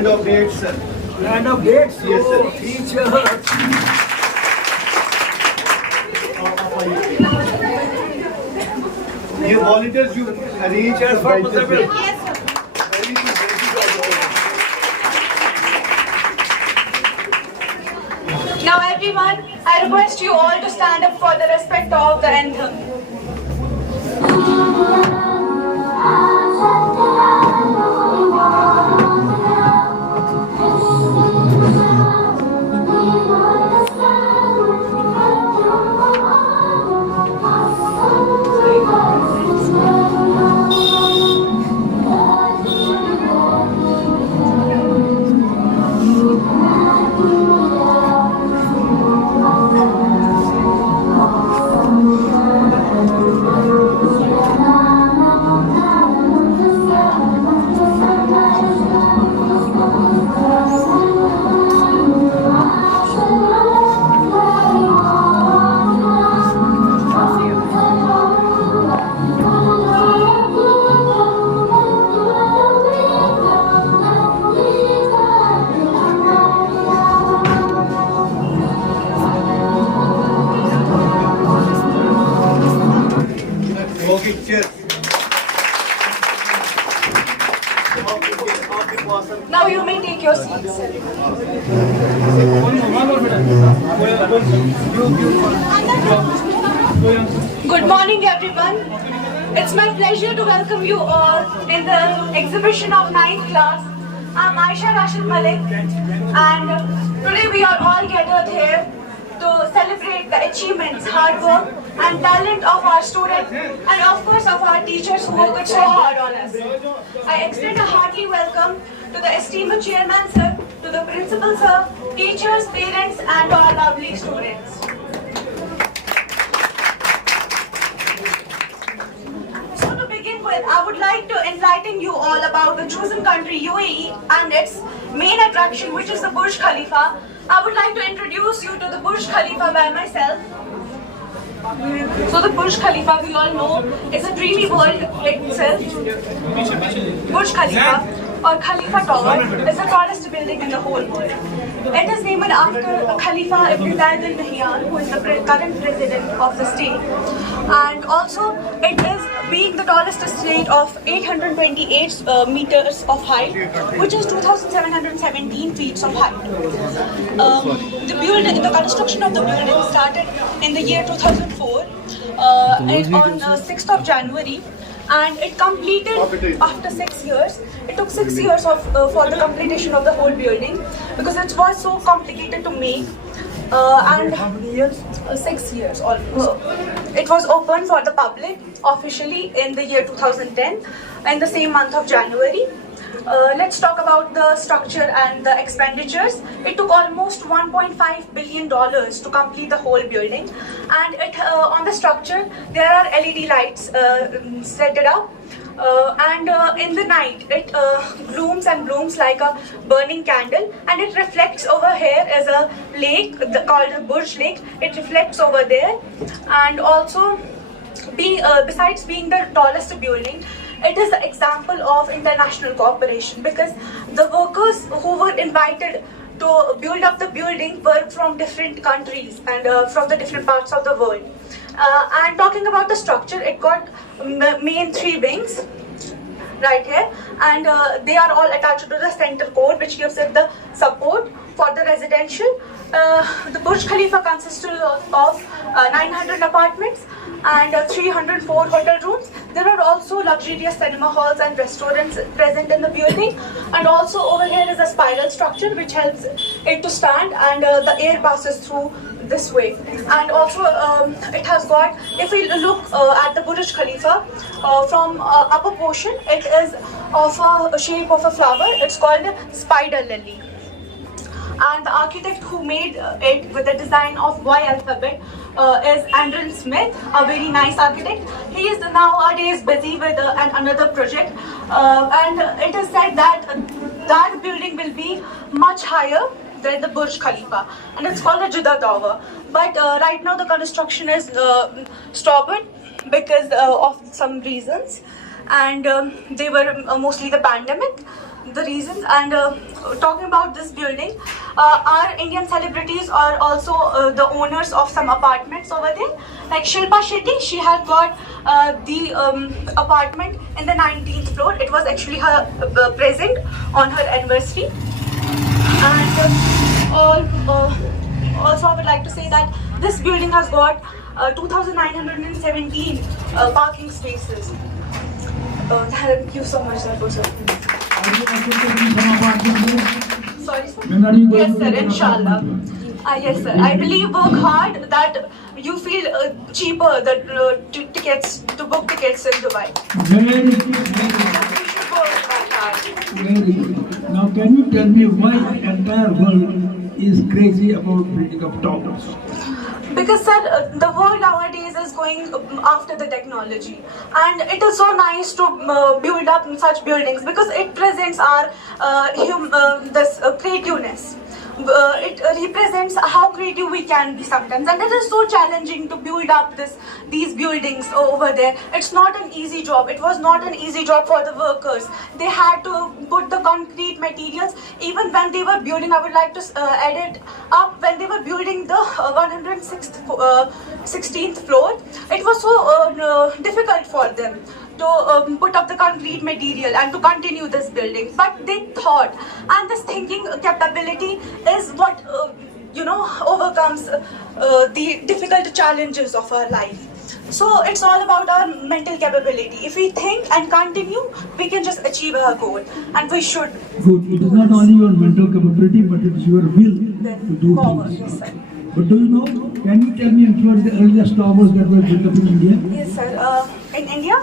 Land of dates, sir. Land of dates. Yes, sir. Oh, teacher. You volunteers, you arrange Yes, the for benches Mr. here. Yes, sir. Very good, very good. Now everyone, I request you all to stand up for the respect of the anthem. Okay, cheers. Now you may take your seats. Good morning everyone. It's my pleasure to welcome you all in the exhibition of 9th class. I'm Aisha Rashid Malik and today we are all gathered here to celebrate the achievements, hard work and talent of our students and of course of our teachers who worked so hard on us. I extend a hearty welcome to the esteemed chairman sir, to the principal sir, teachers, parents and our lovely students. So to begin with, I would like to enlighten you all about the chosen country UAE and its main attraction, which is the Burj Khalifa. I would like to introduce you to the Burj Khalifa by myself. So the Burj Khalifa, we all know, is a dreamy world itself. Burj Khalifa or Khalifa Tower is the tallest building in the whole world. It is named after Khalifa Ibn Zayed Al Nahyan, who is the current president of the state. And also, it is being the tallest estate of 828 meters of height, which is 2,717 feet of height. The construction of the building started in the year 2004 and on 6th of January. And it completed after 6 years. It took 6 years for the completion of the whole building because it was so complicated to make. And how many years? 6 years almost. It was opened for the public officially in the year 2010 in the same month of January. Let's talk about the structure and the expenditures. It took almost $1.5 billion to complete the whole building, and on the structure there are LED lights set it up. In the night it glooms and blooms like a burning candle, and it reflects over here as a lake called the Burj Lake. It reflects over there, and also besides being the tallest building, it is the example of international cooperation because the workers who were invited to build up the building were from different countries and from the different parts of the world. And talking about the structure, it got main 3 wings right here, and they are all attached to the center core, which gives it the support for the residential. The Burj Khalifa consists of 900 apartments and 304 hotel rooms. There are also luxurious cinema halls and restaurants present in the building, and also over here is a spiral structure which helps it to stand, and the air passes through this way. And also it has got, if we look at the Burj Khalifa from upper portion, it is of a shape of a flower. It's called spider lily. And the architect who made it with the design of Y alphabet is Andrew Smith, a very nice architect. He is nowadays busy with another project, and it is said that that building will be much higher than the Burj Khalifa, and it's called the Jeddah Tower. But right now the construction is stopped because of some reasons, and they were mostly the pandemic. the reasons. And talking about this building, our Indian celebrities are also the owners of some apartments over there. Like Shilpa Shetty, she had got the apartment in the 19th floor. It was actually her present on her anniversary. And also I would like to say that this building has got 2,917 parking spaces. Thank you so much, sir, for sir. Sorry, sir? Yes, sir, inshallah. Yes, sir. I believe work hard that you feel cheaper that to book tickets in Dubai. Very You good. should work that hard. Very good. Now, can you tell me why the entire world is crazy about building up towers? Because sir, the world nowadays is going after the technology, and it is so nice to build up such buildings because it presents our creativeness. It represents how creative we can be sometimes, and it is so challenging to build up these buildings over there. It's not an easy job. It was not an easy job for the workers. They had to put the concrete materials. Even when they were building, I would like to add it up, when they were building the 116th floor, it was so difficult for them to put up the concrete material and to continue this building. But they thought, and this thinking capability is what overcomes the difficult challenges of our life. So it's all about our mental capability. If we think and continue, we can just achieve our goal, and we should. Good. It is not only your mental capability, but it is your will to do Forward, things. yes, sir. But do you know, can you tell me which were the earliest towers that were built up in India? Yes, sir. In India,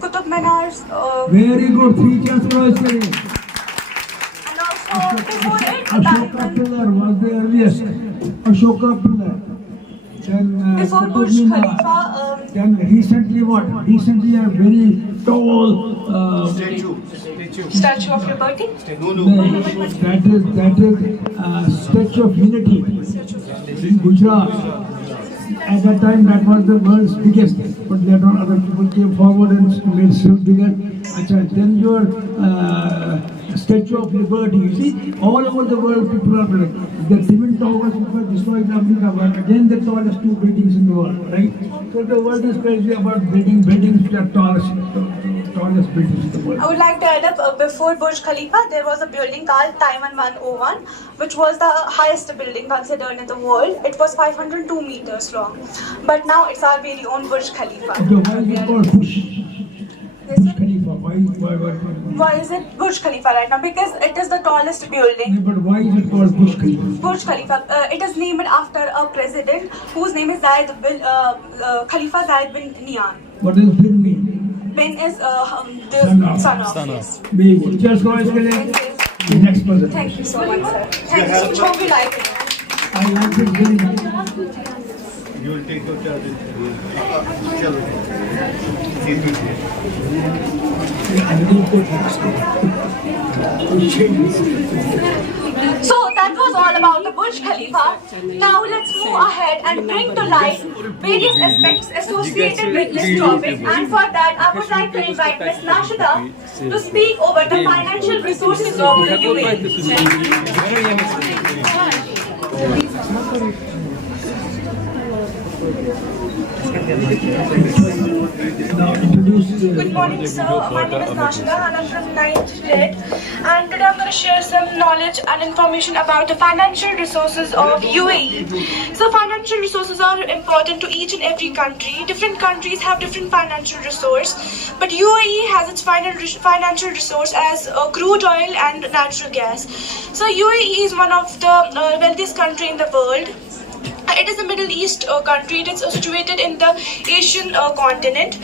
Qutub Minars, Very good. 3 chances today. and also before it, Ashoka pillar was the earliest. Ashoka pillar. Then before Qutub Burj Minar. Khalifa, Then recently what? Recently a very tall Statue of Liberty. that is Statue of Unity in Gujarat. At that time, that was the world's biggest, but later on other people came forward and made still bigger. Then your Statue of Liberty. You see, all over the world, people are building. The Twin Towers which were destroyed in Africa were again the tallest 2 buildings in the world, right? So the world is crazy about building buildings which are tallest buildings in the world. I would like to add up, before Burj Khalifa, there was a building called Taiwan 101, which was the highest building considered in the world. It was 502 meters long. But now it's our very own Burj Khalifa. Okay, why is it called Bush? Yes, Burj sir? Khalifa. Why? Why is it Burj Khalifa right now? Because it is the tallest building. But why is it called Burj Khalifa? Burj Khalifa, it is named after a president whose name is Khalifa Zayed bin Nian. What does bin mean? Ben is the Son of. son of. Yes. Very good. Cheers, guys. The next person. Thank you so much, sir. Thank you so much. Hope you like it. I like it very much. You will take your charge. So that was all about the Burj Khalifa. Now let's move ahead and bring to light various aspects associated with this topic. And for that, I would like to invite Ms. Nashida to speak over the financial resources of the Now introduce Good morning, sir. My name is Nashida and I'm from 9th grade. And today I'm going to share some knowledge and information about the financial resources of UAE. So financial resources are important to each and every country. Different countries have different financial resource, but UAE has its financial resource as crude oil and natural gas. So UAE is one of the wealthiest country in the world. It is a Middle East country. It is situated in the Asian continent.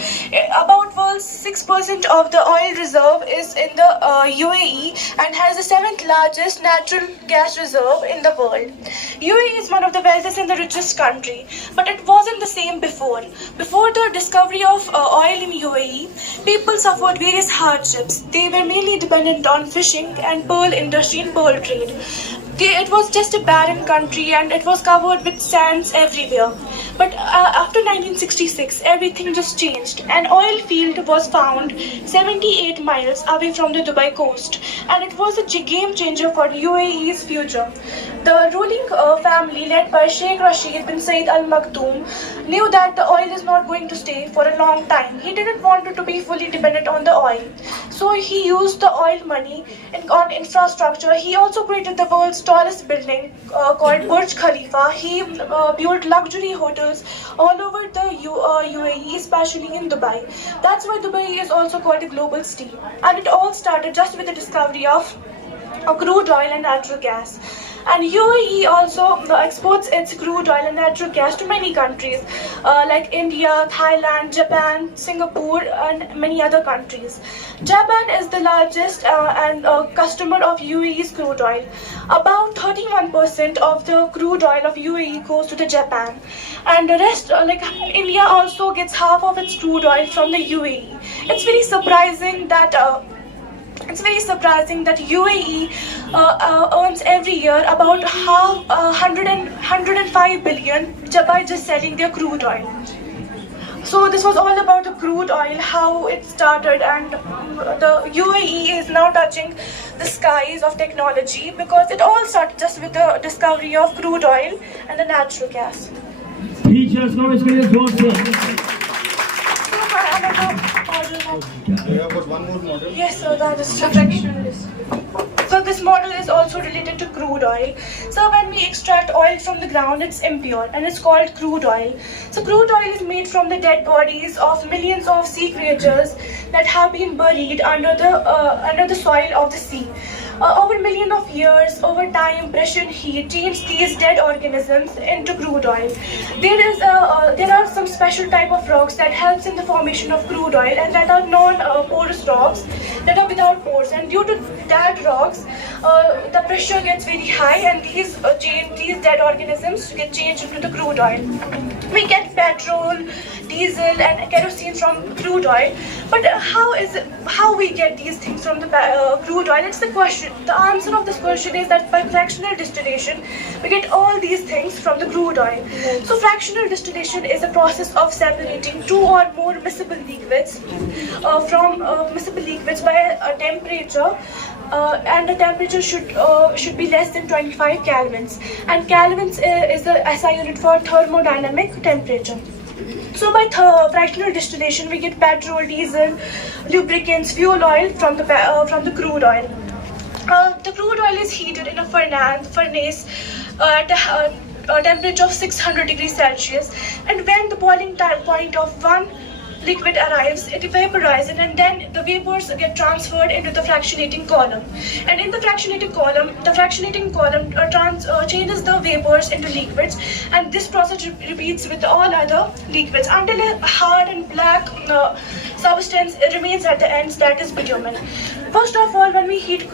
About 6% of the oil reserve is in the UAE and has the 7th largest natural gas reserve in the world. UAE is one of the wealthiest and the richest country, but it wasn't the same before. Before the discovery of oil in UAE, people suffered various hardships. They were mainly dependent on fishing and pearl industry and pearl trade. It was just a barren country and it was covered with sands everywhere. But after 1966, everything just changed. An oil field was found 78 miles away from the Dubai coast, and it was a game changer for UAE's future. The ruling family, led by Sheikh Rashid bin Said Al Maktoum, knew that the oil is not going to stay for a long time. He didn't want it to be fully dependent on the oil. So he used the oil money on infrastructure. He also created the world's tallest building called Burj Khalifa. He built luxury hotels all over the UAE, especially in Dubai. That's why Dubai is also called a global city. And it all started just with the discovery of crude oil and natural gas. And UAE also exports its crude oil and natural gas to many countries like India, Thailand, Japan, Singapore, and many other countries. Japan is the largest customer of UAE's crude oil. About 31% of the crude oil of UAE goes to the Japan, and the rest, like India, also gets half of its crude oil from the UAE. It's very surprising that. UAE earns every year about 105 billion by just selling their crude oil. So this was all about the crude oil, how it started, and the UAE is now touching the skies of technology because it all started just with the discovery of crude oil and the natural gas. Teachers, now it's going to We have got one more model. Yes, sir, that is fractionalist. So this model is also related to crude oil. So when we extract oil from the ground, it's impure and it's called crude oil. So crude oil is made from the dead bodies of millions of sea creatures that have been buried under the soil of the sea. Over millions of years, over time, pressure and heat changed these dead organisms into crude oil. There are some special type of rocks that helps in the formation of crude oil, and that are non-porous rocks that are without pores. And due to that rocks, the pressure gets very high, and these dead organisms get changed into the crude oil. We get petrol, diesel, and kerosene from crude oil. But how we get these things from the crude oil? It's the question. The answer of this question is that by fractional distillation, we get all these things from the crude oil. So fractional distillation is a process of separating two or more miscible liquids from miscible liquids by a temperature. And the temperature should be less than 25 kelvins. And kelvins is the SI unit for thermodynamic temperature. So by fractional distillation, we get petrol, diesel, lubricants, fuel oil from the crude oil. The crude oil is heated in a furnace at a temperature of 600 degrees Celsius, and when the boiling point of one liquid arrives, it vaporizes, and then the vapors get transferred into the fractionating column. And in the fractionating column changes the vapors into liquids, and this process repeats with all other liquids until a hard and black substance remains at the ends, that is bitumen. First of all, when we heat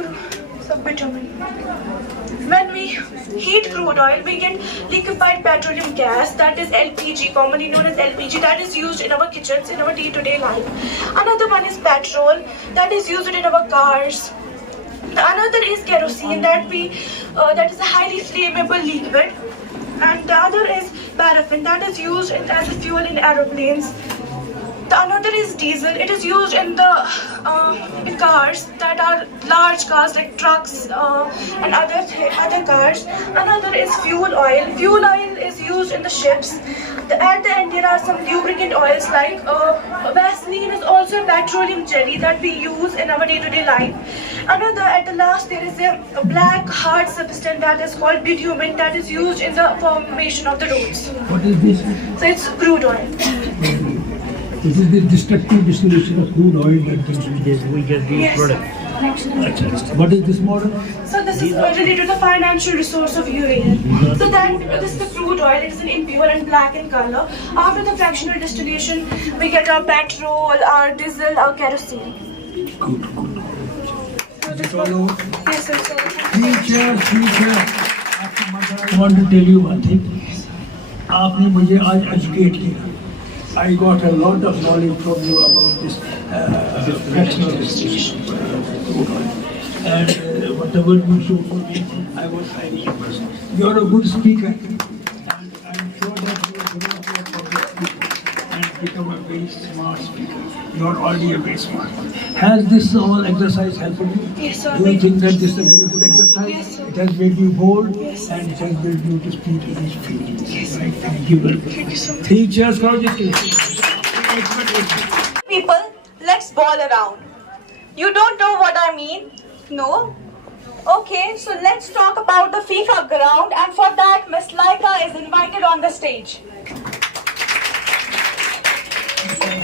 crude oil, we get liquefied petroleum gas, that is LPG, commonly known as LPG, that is used in our kitchens, in our day-to-day life. Another one is petrol, that is used in our cars. Another is kerosene, that is a highly flammable liquid. And the other is paraffin, that is used as a fuel in aeroplanes. The another is diesel. It is used in cars that are large cars like trucks and other cars. Another is fuel oil. Fuel oil is used in the ships. At the end, there are some lubricant oils like Vaseline is also a petroleum jelly that we use in our day-to-day life. Another, at the last, there is a black hard substance that is called bitumen that is used in the formation of the roads. What is this? So it's crude oil. This is the destructive distillation of crude oil that we get the Yes. product. What is this model? So this is related to the financial resource of UAE. So then this is the crude oil. It is an impure and black in color. After the fractional distillation, we get our petrol, our diesel, our kerosene. Good. So this Follow. yes, sir. Teacher. I want to tell you one thing. आपने मुझे आज educate किया. I got a lot of knowledge from you about this fractional distillation. And whatever you showed for me, I was highly impressed. You are a good speaker, and I'm sure that you will develop your public speaking and become a very smart speaker. You are already a very smart one. Has this whole exercise helped you? Yes, sir. Do you think that this is a very good exercise? Yes, sir. It has made you bold, Yes, sir. and it has made you to speak in this field. Yes. Right? Thank you very much. Thank you so much. 3 cheers, Karan. People, let's ball around. You don't know what I mean? No? Okay, so let's talk about the FIFA ground, and for that, Miss Laika is invited on the stage.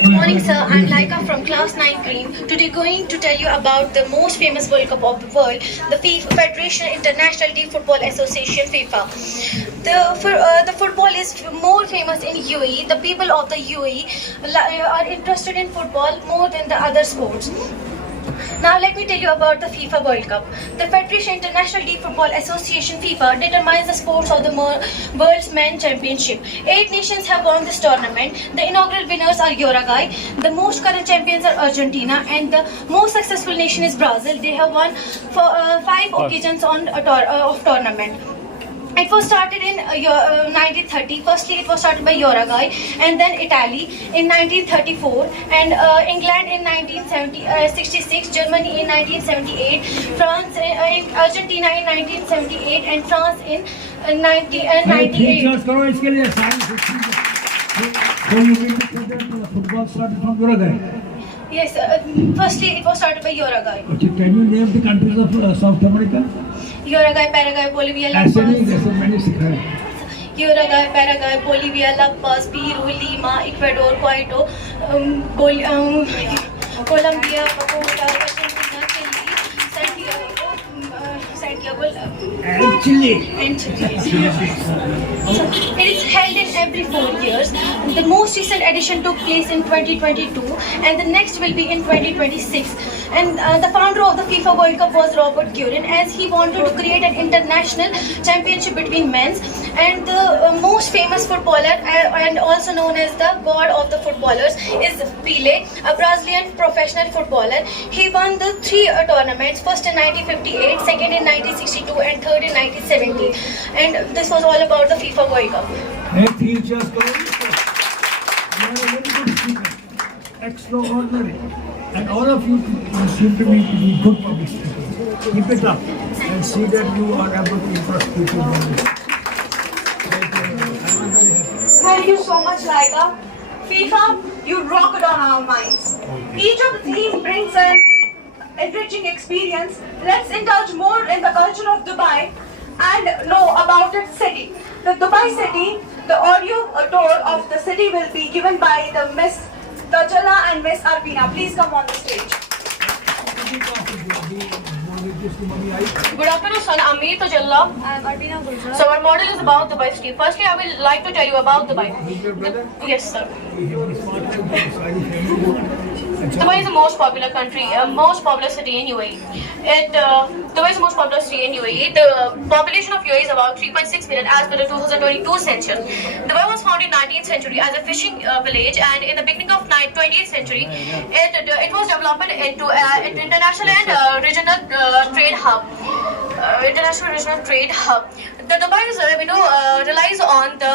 Good morning, sir. I'm Laika from class 9 Green. Today going to tell you about the most famous World Cup of the world, the FIFA Federation International de Football Association FIFA. The football is more famous in UAE. The people of the UAE are interested in football more than the other sports. Now let me tell you about the FIFA World Cup. The Federation International de Football Association FIFA determines the sports of the World's Men's Championship. 8 nations have won this tournament. The inaugural winners are Uruguay. The most current champions are Argentina, and the most successful nation is Brazil. They have won for 5 occasions of tournament. It was started in 1930. Firstly, it was started by Uruguay, and then Italy in 1934, and England in 1966, Germany in 1978, France, Argentina in 1978, and France in 1998. So you mean to say that football started from Uruguay? Yes, firstly, it was started by Uruguay. Okay, can you name the countries of South America? Uruguay, Paraguay, Bolivia, La ऐसे नहीं Paz. जैसे मैंने सिखा है. Uruguay, Paraguay, Bolivia, La Paz, Peru, Lima, Ecuador, Quito, Colombia, Bogota, Argentina, Chile, Santiago, And Chile. and Chile. So, it is held in every 4 years. The most recent edition took place in 2022, and the next will be in 2026. And the founder of the FIFA World Cup was Robert Guerin, as he wanted to create an international championship between men's. And the most famous footballer, and also known as the god of the footballers, is Pelé, a Brazilian professional footballer. He won the 3 tournaments, first in 1958, second in 1962, and third in 1970. And this was all about the FIFA World Cup. Hey, teachers, you are a very good speaker. Extraordinary. And all of you seem to be good public speakers. Keep it up and see that you are able to impress people. Thank you so much, Laika. FIFA, you rock it on our minds. Each of the team brings an enriching experience. Let's indulge more in the culture of Dubai and know about its city. The Dubai city, the audio tour of the city will be given by the Miss Tajala and Miss Arvina. Please come on the stage. Good afternoon, son. I'm Meet Tajalla. I'm Arvina Gulzar. So our model is about Dubai city. Firstly, I will like to tell you about Dubai. Yes, sir. Dubai is the most popular country, most popular city in UAE. Dubai is the most popular city in UAE. The population of UAE is about 3.6 million as per the 2022 census. Dubai was founded in 19th century as a fishing village, and in the beginning of 20th century, it was developed into an international and regional trade hub. International regional trade hub. The Dubai's relies on the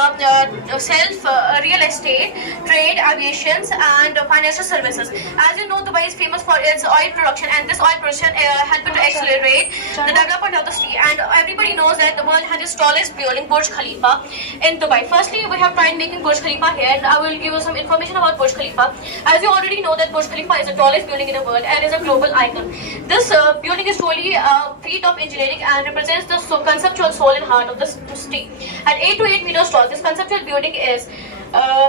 real estate, trade, aviation, and financial services. As you know, Dubai is famous for its oil production, and this oil production helped to accelerate the development of the city. And everybody knows that the world has its tallest building, Burj Khalifa, in Dubai. Firstly, we have tried making Burj Khalifa here, and I will give you some information about Burj Khalifa. As you already know that Burj Khalifa is the tallest building in the world and is a global icon. This building is truly a feat of engineering and represents the conceptual soul and heart of the city. At 8 to 8 meters tall, this conceptual building is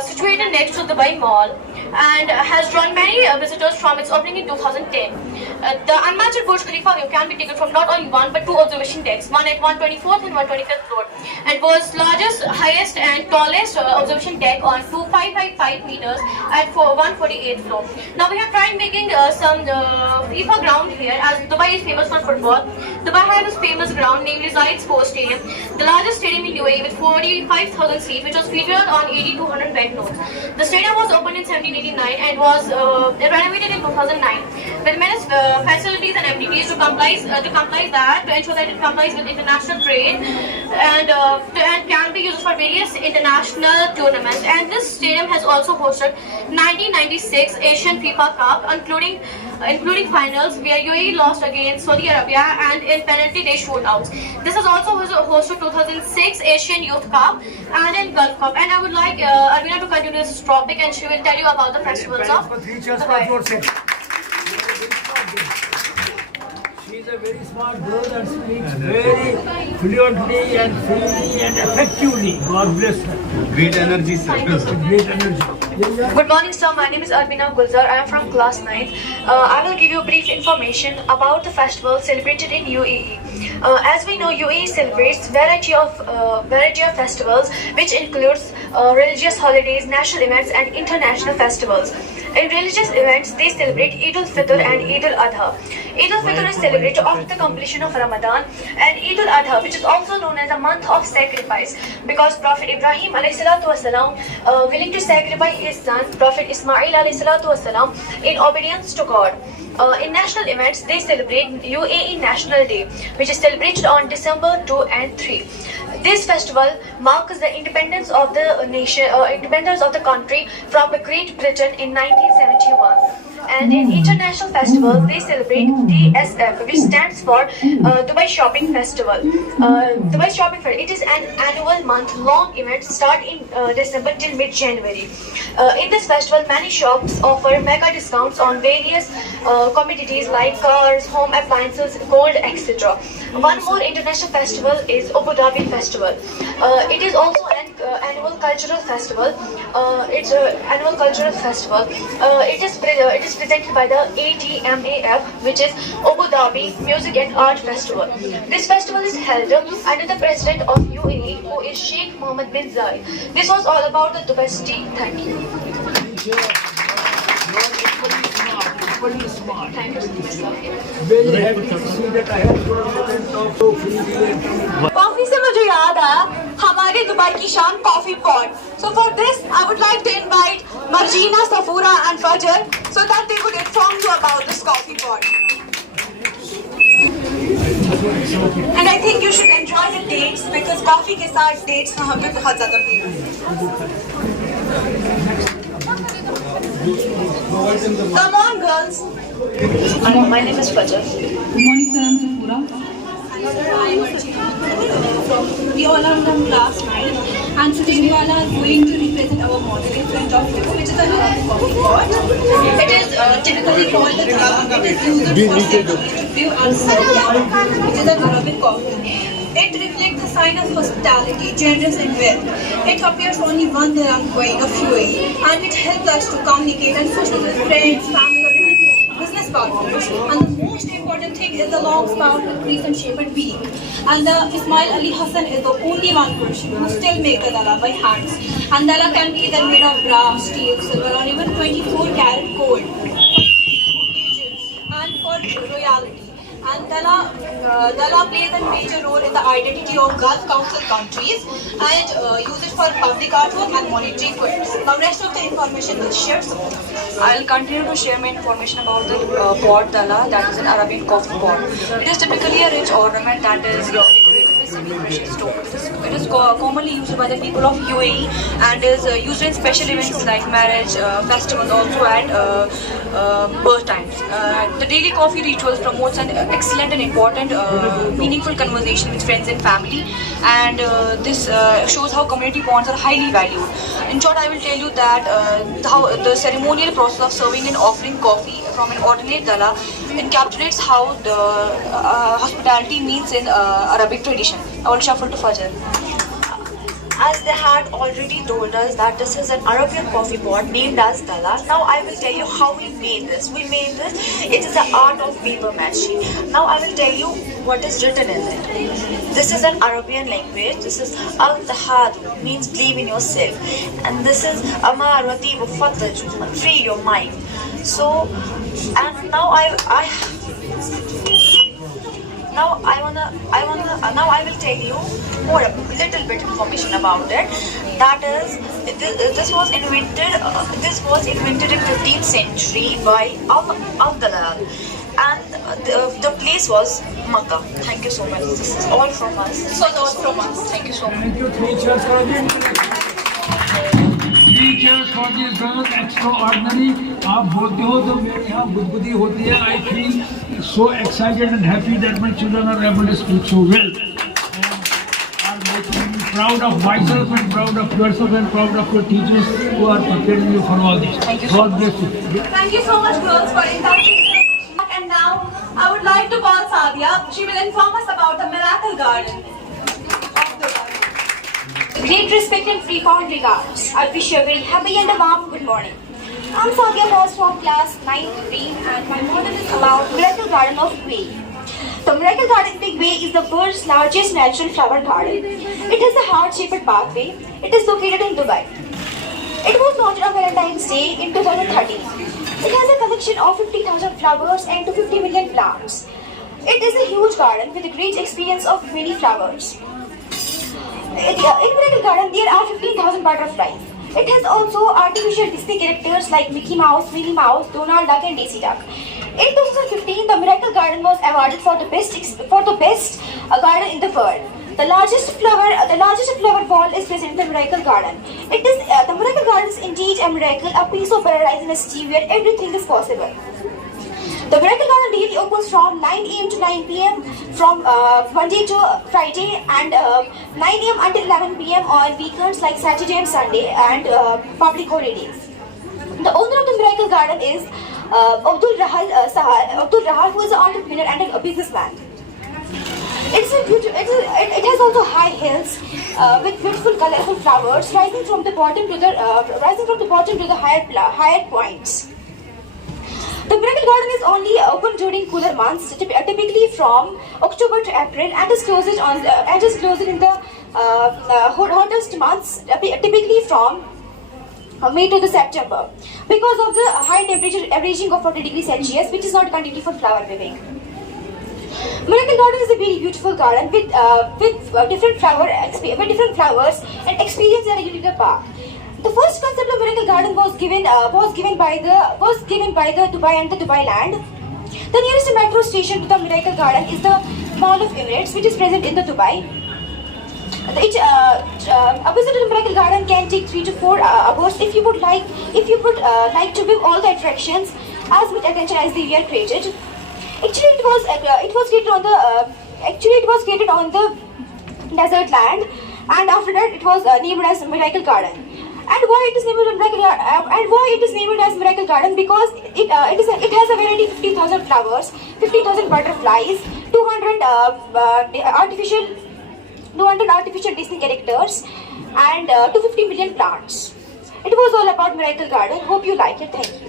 situated next to the Dubai Mall and has drawn many visitors from its opening in 2010. The unmatched Burj Khalifa view can be taken from not only one but 2 observation decks, one at 124th and 125th floor, and was largest, highest and tallest observation deck on 2555 meters at 148th floor. Now we have tried making some FIFA ground here, as Dubai is famous for football. Dubai has its famous ground named Zayed Sports Stadium, the largest stadium in UAE with 45,000 seats, which was featured on 8,200 banknotes. The stadium was opened in 17 1989 and was renovated in 2009 with many facilities and amenities to ensure that it complies with international trade and can be used for various international tournaments. And this stadium has also hosted 1996 Asian FIFA Cup, including finals where UAE lost against Saudi Arabia and in penalty day shootouts. This has also hosted 2006 Asian Youth Cup and in Gulf Cup. And I would like Arvina to continue this topic, and she will tell you about the festivals of Dubai. She is a very smart girl and speaks very fluently and freely and effectively. God bless her. Great energy, sir. Great energy. Good morning, sir. My name is Arbina Gulzar. I am from class 9th. I will give you brief information about the festival celebrated in UAE. As we know, UAE celebrates variety of festivals, which includes religious holidays, national events, and international festivals. In religious events, they celebrate Eid al-Fitr and Eid al-Adha. Eid al-Fitr is celebrated after the completion of Ramadan, and Eid al-Adha, which is also known as a month of sacrifice, because Prophet Ibrahim ﷺ willing to sacrifice his son, Prophet Ismail ﷺ, in obedience to God. In national events, they celebrate UAE National Day, which is celebrated on December 2 and 3. This festival marks the independence of the nation, independence of the country from Great Britain in 1971. And in international festivals, they celebrate DSF, which stands for Dubai Shopping Festival. Dubai Shopping Festival, it is an annual month-long event start in December till mid-January. In this festival, many shops offer mega discounts on various commodities like cars, home appliances, gold, etc. One more international festival is Abu Dhabi Festival. It is also an annual cultural festival. It's an annual cultural festival. It is presented by the ADMAF, which is Abu Dhabi Music and Art Festival. This festival is held under the president of UAE, who is Sheikh Mohammed bin Zayed. This was all about the Dubai city. Thank you. Very smart. Thank you, sir. Very happy to see that I have talk so freely and coffee से मुझे याद आया हमारे Dubai की शान coffee pot. So for this, I would like to invite Marjina, Safura, and Fajr so that they could inform you about this coffee pot. And I think you should enjoy the dates because coffee के साथ dates वहाँ पे बहुत ज़्यादा Come on, girls. My name is Fajr. Good morning, sir. I'm Safura. We all are from class 9 and today we all are going to represent our model in front of you, which is a coffee pot. It is typically called the dhala. It is used for ceremonies to brew and serve, which is a Arabic coffee. It reflects the sign of hospitality, generous and wealth. It appears only one dirham coin of UAE and it helps us to communicate and social with friends, family or even business partners. And the most important thing is the long spout with crescent shaped beak. And the Ismail Ali Hassan is the only one person who still makes the dhala by hands. And dhala can be either made of brass, steel, silver or even 24-karat gold and for royalty. And dhala plays a major role in the identity of Gulf Council countries and use it for public artwork and monetary coins. Now rest of the information will shift. I'll continue to share my information about the pot dhala, that is an Arabian coffee pot. It is typically a rich ornament that is decorated with semi-precious stones. It is commonly used by the people of UAE and is used in special events like marriage, festivals, also at birth times. The daily coffee rituals promotes an excellent and important meaningful conversation with friends and family, and this shows how community bonds are highly valued. In short, I will tell you that how the ceremonial process of serving and offering coffee from an ordinary dhala encapsulates how the hospitality means in Arabic tradition. I will shuffle to Fajr. As they had already told us that this is an Arabian coffee pot named as dhala. Now I will tell you how we made this. We made this. It is the art of paper matching. Now I will tell you what is written in it. This is an Arabian language. This is al-tahad, means believe in yourself. And this is amarati wafataju, free your mind. So, and now Now I will tell you more a little bit information about it. That is, this was invented in 15th century by Abdallah, and the place was Makkah. Thank you so much. This is all from us. This was all from us. Thank you so much. Thank you. 3 cheers for this. 3 cheers for this girl. Extraordinary. आप बोलते हो तो मेरे यहाँ बुद्धि होती है. I feel so excited and happy that my children are able to speak so well. And are making me proud of myself and proud of yourself and proud of your teachers who are preparing you for all this. Thank you so God much. bless you. Thank you so much, girls, for indulging me. And now, I would like to call Sadia. She will inform us about the Miracle Garden of the world. Great respect and frequent regards. I wish you a very happy and a warm good morning. I'm Sadia Boss from class 9th grade and my model is about Miracle Garden of Way. The Miracle Garden Big Way is the world's largest natural flower garden. It has a heart-shaped pathway. It is located in Dubai. It was launched on Valentine's Day in 2013. It has a collection of 50,000 flowers and 250 million plants. It is a huge garden with a great experience of many flowers. In Miracle Garden, there are 15,000 butterflies. It has also artificial Disney characters like Mickey Mouse, Minnie Mouse, Donald Duck and Daisy Duck. In 2015, the Miracle Garden was awarded for the best garden in the world. The largest flower wall is present in the Miracle Garden. The Miracle Garden is indeed a miracle, a piece of paradise in a city where everything is possible. The Miracle Garden daily opens from 9 a.m. to 9 p.m. from Monday to Friday and 9 a.m. until 11 p.m. on weekends like Saturday and Sunday and public holidays. The owner of the Miracle Garden is Abdul Rahal, who is an entrepreneur and a businessman. It has also high hills with beautiful, colorful flowers rising from the bottom to the higher points. The Miracle Garden is only open during cooler months, typically from October to April, and is closed in the hottest months, typically from May to the September, because of the high temperature averaging of 40 degrees Celsius, which is not conducive for flower weaving. Miracle Garden is a very beautiful garden with different flowers and experience in a unique park. The first concept of Miracle Garden was given by the Dubai and the Dubai land. The nearest metro station to the Miracle Garden is the Mall of Emirates, which is present in the Dubai. A visit to the Miracle Garden can take 3 to 4 hours if you would like to view all the attractions as much attention as they were created. Actually, it was created on the desert land, and after that, it was named as Miracle Garden. And why it is named as Miracle Garden? Because it has a variety of 50,000 flowers, 50,000 butterflies, 200 artificial Disney characters, and 250 million plants. It was all about Miracle Garden. Hope you like it. Thank you.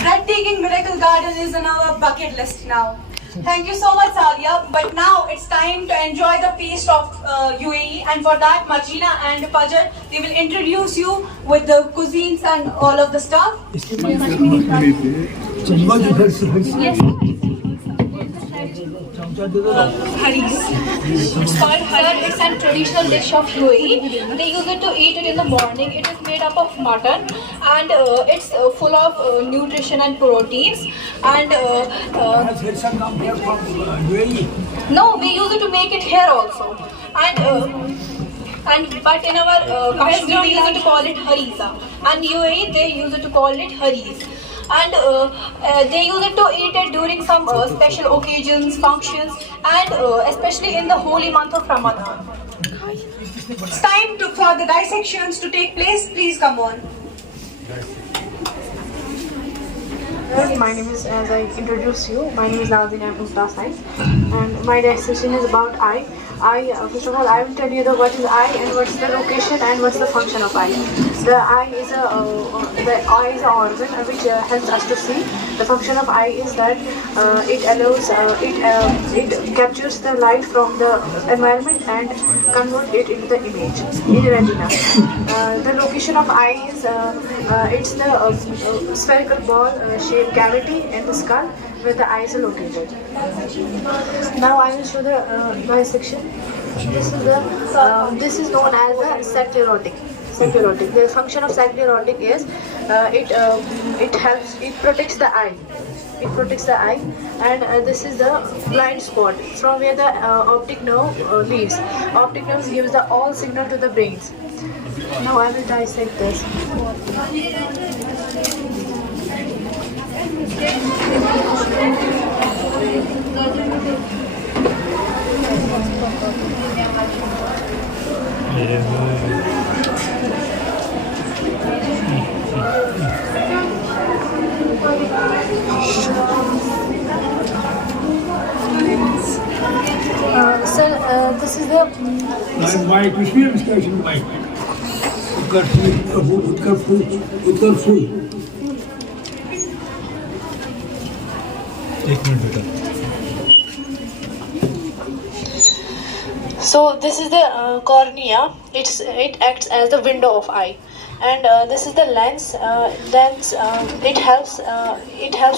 Breathtaking Miracle Garden is on our bucket list now. Thank you so much, Sadia. But now it's time to enjoy the feast of UAE, and for that, Marjina and Fajr, they will introduce you with the cuisines and all of the stuff. Haris. It's called haris. It's a traditional dish of UAE. They use it to eat it in the morning. It is made up of mutton and it's full of nutrition and proteins. And no, we use it to make it here also. But in our Kashmir we use it to call it harisa. And UAE they use it to call it haris. And they use it to eat it during some special occasions, functions, and especially in the holy month of Ramadan. It's time for the dissections to take place. Please come on. My name is, as I introduced you, my name is Nazin, I'm from class 9, and my discussion is about eye. First of all, I will tell you what is eye and what's the location and what's the function of eye. The eye is an organ which helps us to see. The function of eye is that it captures the light from the environment and converts it into the image in retina. The location of eye is it's the spherical ball shaped cavity in the skull where the eyes are located. Now I will show the dissection. This is known as the sclerotic. The function of sclerotic is it protects the eye. It protects the eye, and this is the blind spot from where the optic nerve leaves. Optic nerve gives the all signal to the brains. Now I will dissect this. Sir, this is the. White, which means discussion white. Uttar full. So this is the cornea. It acts as the window of eye, and this is the lens. It helps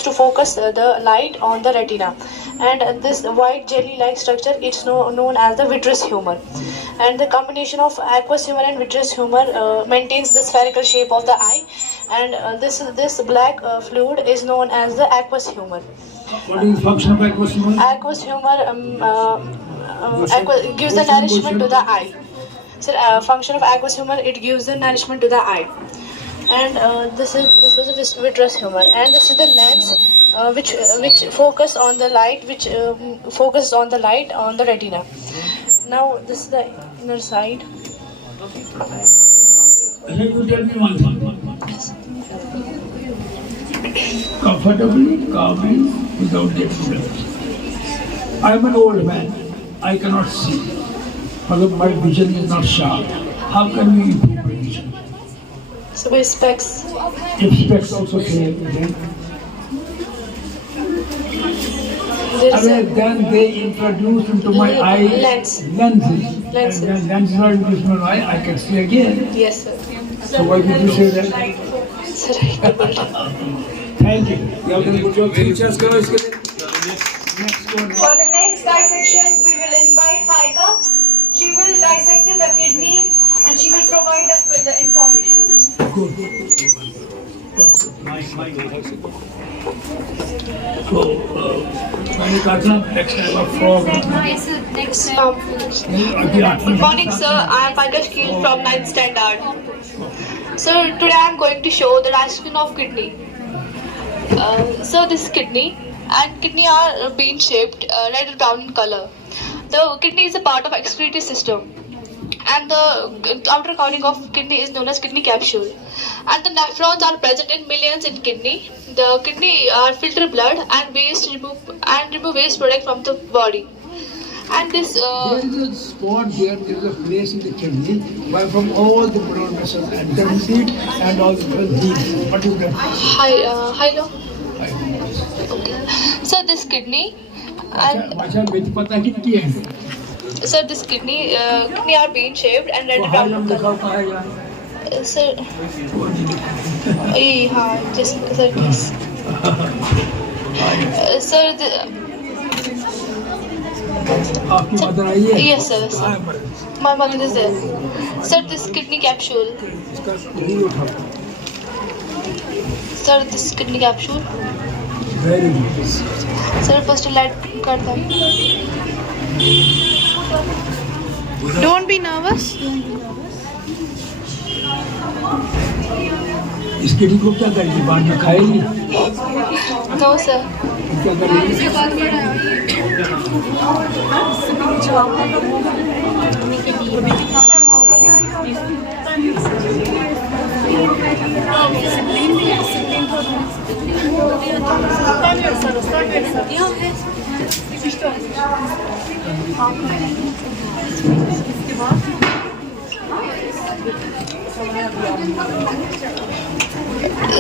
to focus the light on the retina, and this white jelly-like structure it's known as the vitreous humor. And the combination of aqueous humor and vitreous humor maintains the spherical shape of the eye, and this black fluid is known as the aqueous humor. What is the function of aqueous humor? Aqueous humor gives the nourishment to the eye. So function of aqueous humor, it gives the nourishment to the eye. And this was a vitreous humor, and this is the lens which focus on the light, focuses on the light on the retina. Now this is the inner side. Can you tell me one thing? Comfortably, calmly, without getting nervous. I am an old man. I cannot see. My vision is not sharp. How can we improve my vision? So with specs. If specs also fail, then they introduce into my eye lenses. And when lenses are introduced into my eye, I can see again. Yes, sir. So why did you say that? Sir, Thank you. You have done good job. Teachers, go. For the next dissection, we will invite Faika. She will dissect the kidney and she will provide us with the information. So, next time of frog. Good morning, sir. I am Faika from 9th standard. So today I am going to show the dissection of kidney. So this is kidney, and kidney are bean shaped, red or brown in color. The kidney is a part of excretory system, and the outer covering of kidney is known as kidney capsule. And the nephrons are present in millions in kidney. The kidney filter blood and remove waste product from the body. And this there is a spot here, there is a place in the kidney where from all the blood vessels enter into it and all the blood leaves. What is that? Hello. Okay. So this kidney and so this kidney are bean shaped and red brown color. Sir, just sir, please. Sir, yes, sir. My mother is there. Sir, this kidney capsule. Sir, this kidney capsule. Very good. Sir, first light cut them. don't be nervous. इस kidney को क्या करेगी? बाद में खाएगी? No, sir. क्या करेगी?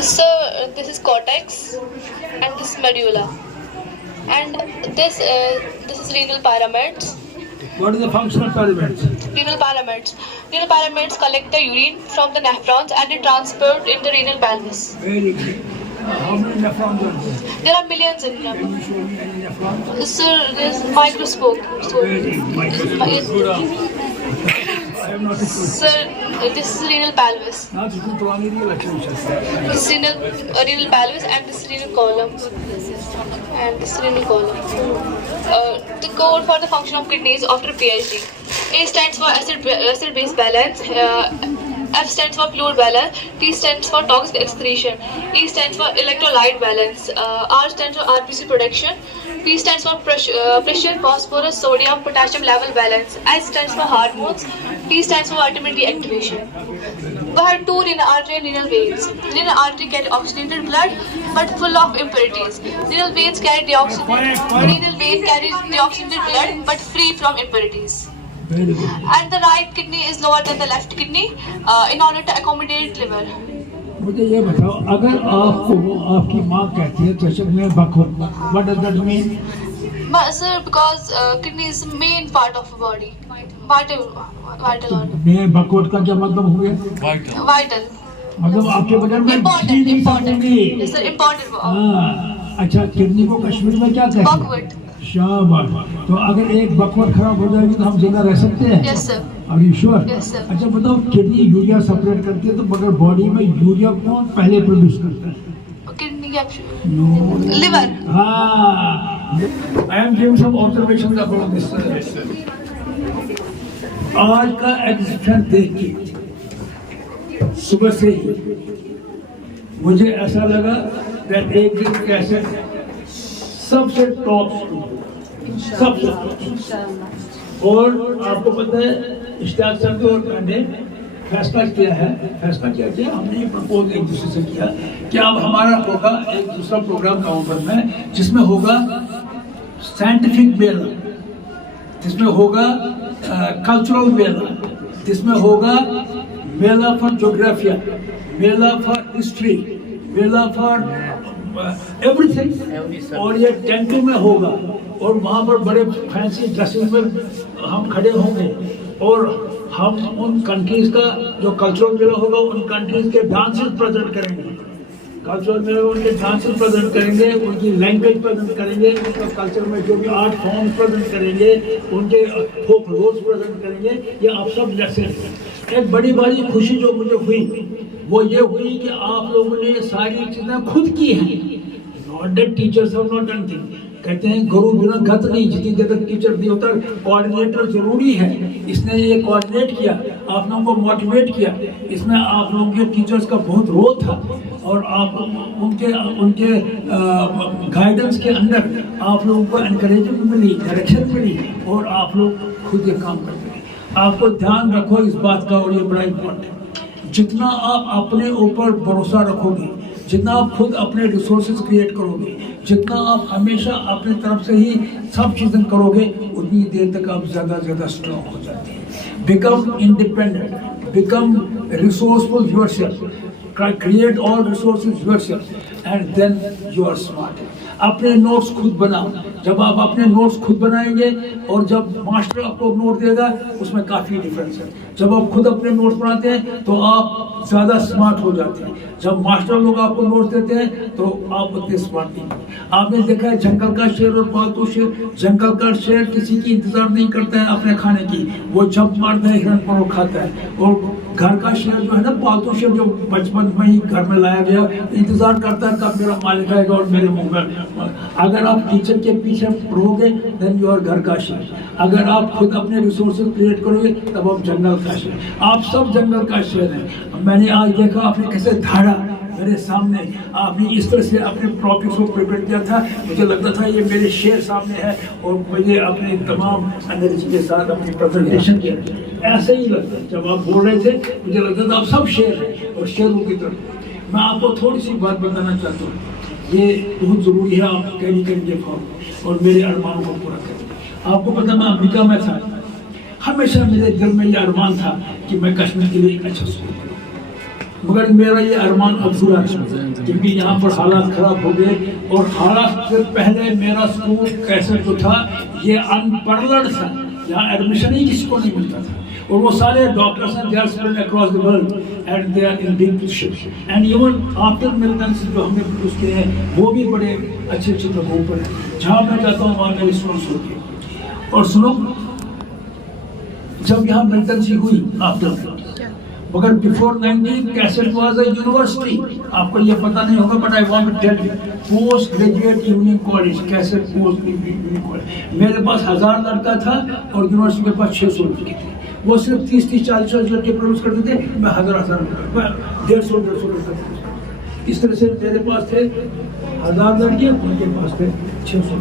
So this is cortex and this is medulla, and this is renal pyramids. What is the function of pyramids? Renal pyramids. Renal pyramids collect the urine from the nephrons and it transport in the renal pelvis. Very good. How many nephrons are there? There are millions in them. Sir, there's microscope. So, sir, this is renal pelvis. This is renal pelvis and this is renal column. And this is renal column. The code for the function of kidneys after PhD. A stands for acid-base balance. F stands for fluid balance, T stands for toxic excretion, E stands for electrolyte balance, R stands for RBC production, P stands for pressure, phosphorus, sodium, potassium level balance, S stands for hormones, T stands for vitamin D activation. We have two renal artery and renal veins. Renal artery carry oxygenated blood but full of impurities. Renal veins carry renal vein carries deoxygenated blood but free from impurities. And the right kidney is lower than the left kidney in order to accommodate liver. मुझे ये बताओ, अगर आपको आपकी माँ कहती है चषक में बखोर, what does that mean? Sir, because kidney is the main part of the body, vital organ. मैं बखोर का क्या मतलब हो गया? Vital. मतलब आपके बगैर में Important. Yes, sir, important. हाँ, अच्छा, किडनी को कश्मीर में क्या कहते हैं? Backward. शाबाश। तो अगर एक बकवाट खराब हो जाएगी तो हम जिंदा रह सकते हैं? Yes, sir. Are you sure? Yes, sir. अच्छा बताओ, किडनी यूरिया सेपरेट करती है तो मगर बॉडी में यूरिया कौन पहले प्रोड्यूस करता है? Kidney capture. No. Liver. हाँ। I am giving some observations about this. आज का एग्जिबिशन देख के सुबह से ही मुझे ऐसा लगा that एक दिन कैसे सबसे टॉप सबसे और आपको पता है इश्तियाक सर और मैंने फैसला किया हमने ये प्रपोज एक दूसरे से किया कि अब हमारा होगा एक दूसरा प्रोग्राम नवंबर में जिसमें होगा साइंटिफिक मेला, जिसमें होगा कल्चरल मेला, जिसमें होगा मेला फॉर ज्योग्राफिया, मेला फॉर हिस्ट्री, मेला फॉर एवरीथिंग। और ये टेंटों में होगा और वहाँ पर बड़े फैंसी ड्रेसेस में हम खड़े होंगे और हम उन कंट्रीज का जो कल्चरल मेला होगा उन कंट्रीज के डांसेस प्रेजेंट करेंगे, कल्चरल मेला उनके डांसेस प्रेजेंट करेंगे, उनकी लैंग्वेज प्रेजेंट करेंगे, उनका कल्चर में जो भी आर्ट फॉर्म प्रेजेंट करेंगे, उनके फोक रोल्स प्रेजेंट करेंगे। ये आप सब जैसे एक बड़ी खुशी जो मुझे हुई वो ये हुई कि आप लोगों ने ये सारी चीजें खुद की हैं। Not that teachers have not done thing. कहते हैं गुरु बिना गत नहीं, जितनी देर तक टीचर नहीं होता कोऑर्डिनेटर जरूरी है। इसने ये कोऑर्डिनेट किया, आप लोगों को मोटिवेट किया, इसमें आप लोगों के टीचर्स का बहुत रोल था और आप उनके गाइडेंस के अंदर आप लोगों को एनकरेजमेंट मिली, डायरेक्शन मिली और आप लोग खुद ये काम करते हैं। आपको ध्यान रखो इस बात का और ये बड़ा इम्पोर्टेंट है, जितना आप अपने ऊपर भरोसा रखोगे, जितना आप खुद अपने रिसोर्सेज क्रिएट करोगे, जितना आप हमेशा अपने तरफ से ही सब चीज़ें करोगे, उतनी देर तक आप ज़्यादा स्ट्रॉन्ग हो जाते हैं। Become independent, become resourceful yourself, create all resources yourself and then you are smart. अपने नोट्स खुद बनाओ। जब आप अपने नोट्स खुद बनाएंगे और जब मास्टर आपको नोट देगा उसमें काफ़ी डिफरेंस है। जब आप खुद अपने नोट्स बनाते हैं तो आप ज़्यादा स्मार्ट हो जाते हैं, जब मास्टर लोग आपको नोट्स देते हैं तो आप उतने स्मार्ट नहीं। आपने देखा है जंगल का शेर और पालतू शेर, जंगल का शेर किसी की इंतजार नहीं करता है अपने खाने की, वो जब मारता है हिरन पर वो खाता है। और घर का शेर जो है ना, पालतू शेर जो बचपन में ही घर में लाया गया, इंतजार करता है कब मेरा मालिक आएगा और मेरे मुंह में। अगर आप टीचर के पीछे रहोगे देन यू आर घर का शेर। अगर आप खुद अपने रिसोर्सेज क्रिएट करोगे तब आप जंगल का शेर। आप सब जंगल का शेर हैं। मैंने आज देखा आपने कैसे धाड़ा मेरे सामने, आपने इस तरह से अपने टॉपिक्स को प्रिपेयर किया था, मुझे लगता था ये मेरे शेर सामने है और मुझे अपने तमाम एनर्जी के साथ अपनी प्रेजेंटेशन किया। ऐसे ही लगता है जब आप बोल रहे थे, मुझे लगता था आप सब शेर हैं और शेरों की तरफ। मैं आपको थोड़ी सी बात बताना चाहता हूँ, ये बहुत ज़रूरी है आप कैरी करेंगे फॉर्म और मेरे अरमानों को पूरा करें। आपको पता मैं अमेरिका में था, हमेशा मेरे दिल में ये अरमान था कि मैं कश्मीर के लिए एक अच्छा स्कूल करूँ, मगर मेरा ये अरमान अधूरा है क्योंकि यहाँ पर हालात ख़राब हो गए। और हालात से पहले मेरा स्कूल कैसे जो था ये अनपढ़ था, यहाँ एडमिशन ही किसी को नहीं मिलता था। और वो सारे डॉक्टर्स हैं, they are spread across the world and they are in big positions. And even after militancy जो हमने प्रोड्यूस किए हैं वो भी बड़े अच्छे अच्छे जगहों पर हैं. जहाँ मैं जाता हूँ वहाँ मेरे स्टूडेंट्स होते हैं. और सुनो, जब यहाँ मिलिटेंसी हुई आफ्टर, मगर before 19 cassette was a university. आपको ये पता नहीं होगा, but I want to tell you, post graduate evening college cassette post evening college. मेरे पास 1000 लड़का था और यूनिवर्सिटी के पास 600 लड़के थे. वो सिर्फ 30-40 लड़के प्रोड्यूस करते थे, मैं हजार 150 लड़का. इस तरह से मेरे पास थे 1000 लड़के, उनके पास थे 600.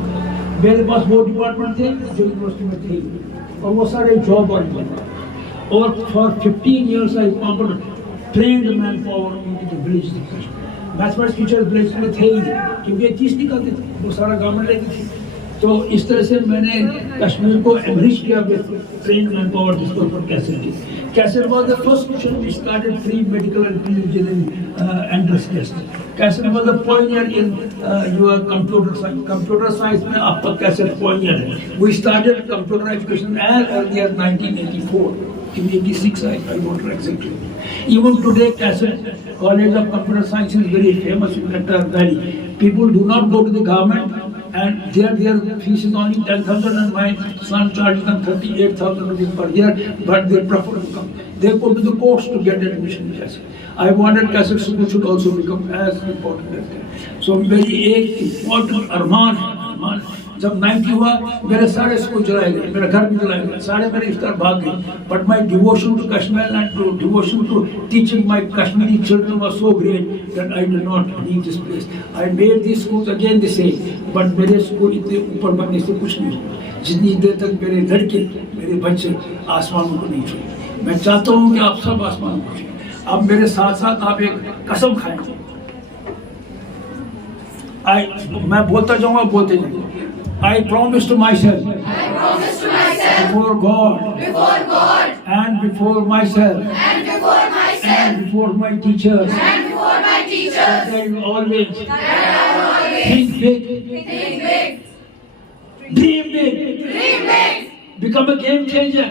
मेरे पास वो डिपार्टमेंट थे जो यूनिवर्सिटी में थे और वो सारे जॉब ओरिएंटेड. और for 15 years I pumped trained manpower into the village. Mathematics teacher village में थे ही क्योंकि 30 निकलते थे, वो सारा गवर्नमेंट लेती थी. तो इस तरह से मैंने कश्मीर को एनरिच किया विद ट्रेन्ड मैनपावर जिसको for cassette. Cassette was the first mission which started pre-medical and pre-engineering entrance test. Cassette was the pioneer in your computer science. Computer science में आपका cassette pioneer है. We started computer education as early as 1984. In 86, I don't know exactly. Even today, Cassette College of Computer Science is very famous in Nectar Valley. People do not go to the government, and their fees is only 10,000, and my son charges them 38,000 rupees per year, but they prefer to come. They go to the courts to get admission in Cassette. I wanted Cassette school should also become as important as that. So मेरी एक important अरमान है. जब 90 हुआ मेरे सारे school चलाए गए, मेरा घर भी चलाए गए, सारे मेरे रिश्तेदार भाग गए. But my devotion to Kashmir and devotion to teaching my Kashmiri children was so great that I did not leave this place. I made this schools again the same, but मेरे स्कूल इतने ऊपर बनने से कुछ नहीं हुआ जितनी देर तक मेरे लड़के, मेरे बच्चे आसमानों को नहीं छुए. मैं चाहता हूँ कि आप सब आसमानों को छुए. अब मेरे साथ साथ आप एक कसम खाएं. मैं बोलता जाऊँगा, बोलते जाऊँगा. I promise to myself, before God, and before myself, and before my teachers, that I will always think big, dream big, become a game changer.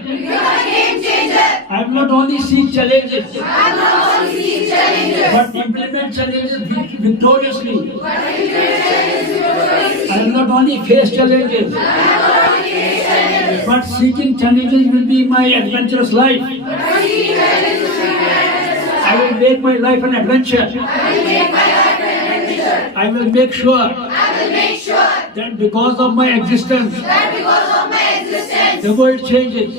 I will not only seek challenges, but implement challenges victoriously. I will not only face challenges, but seeking challenges will be my adventurous life. I will make my life an adventure. I will make sure that because of my existence, the world changes.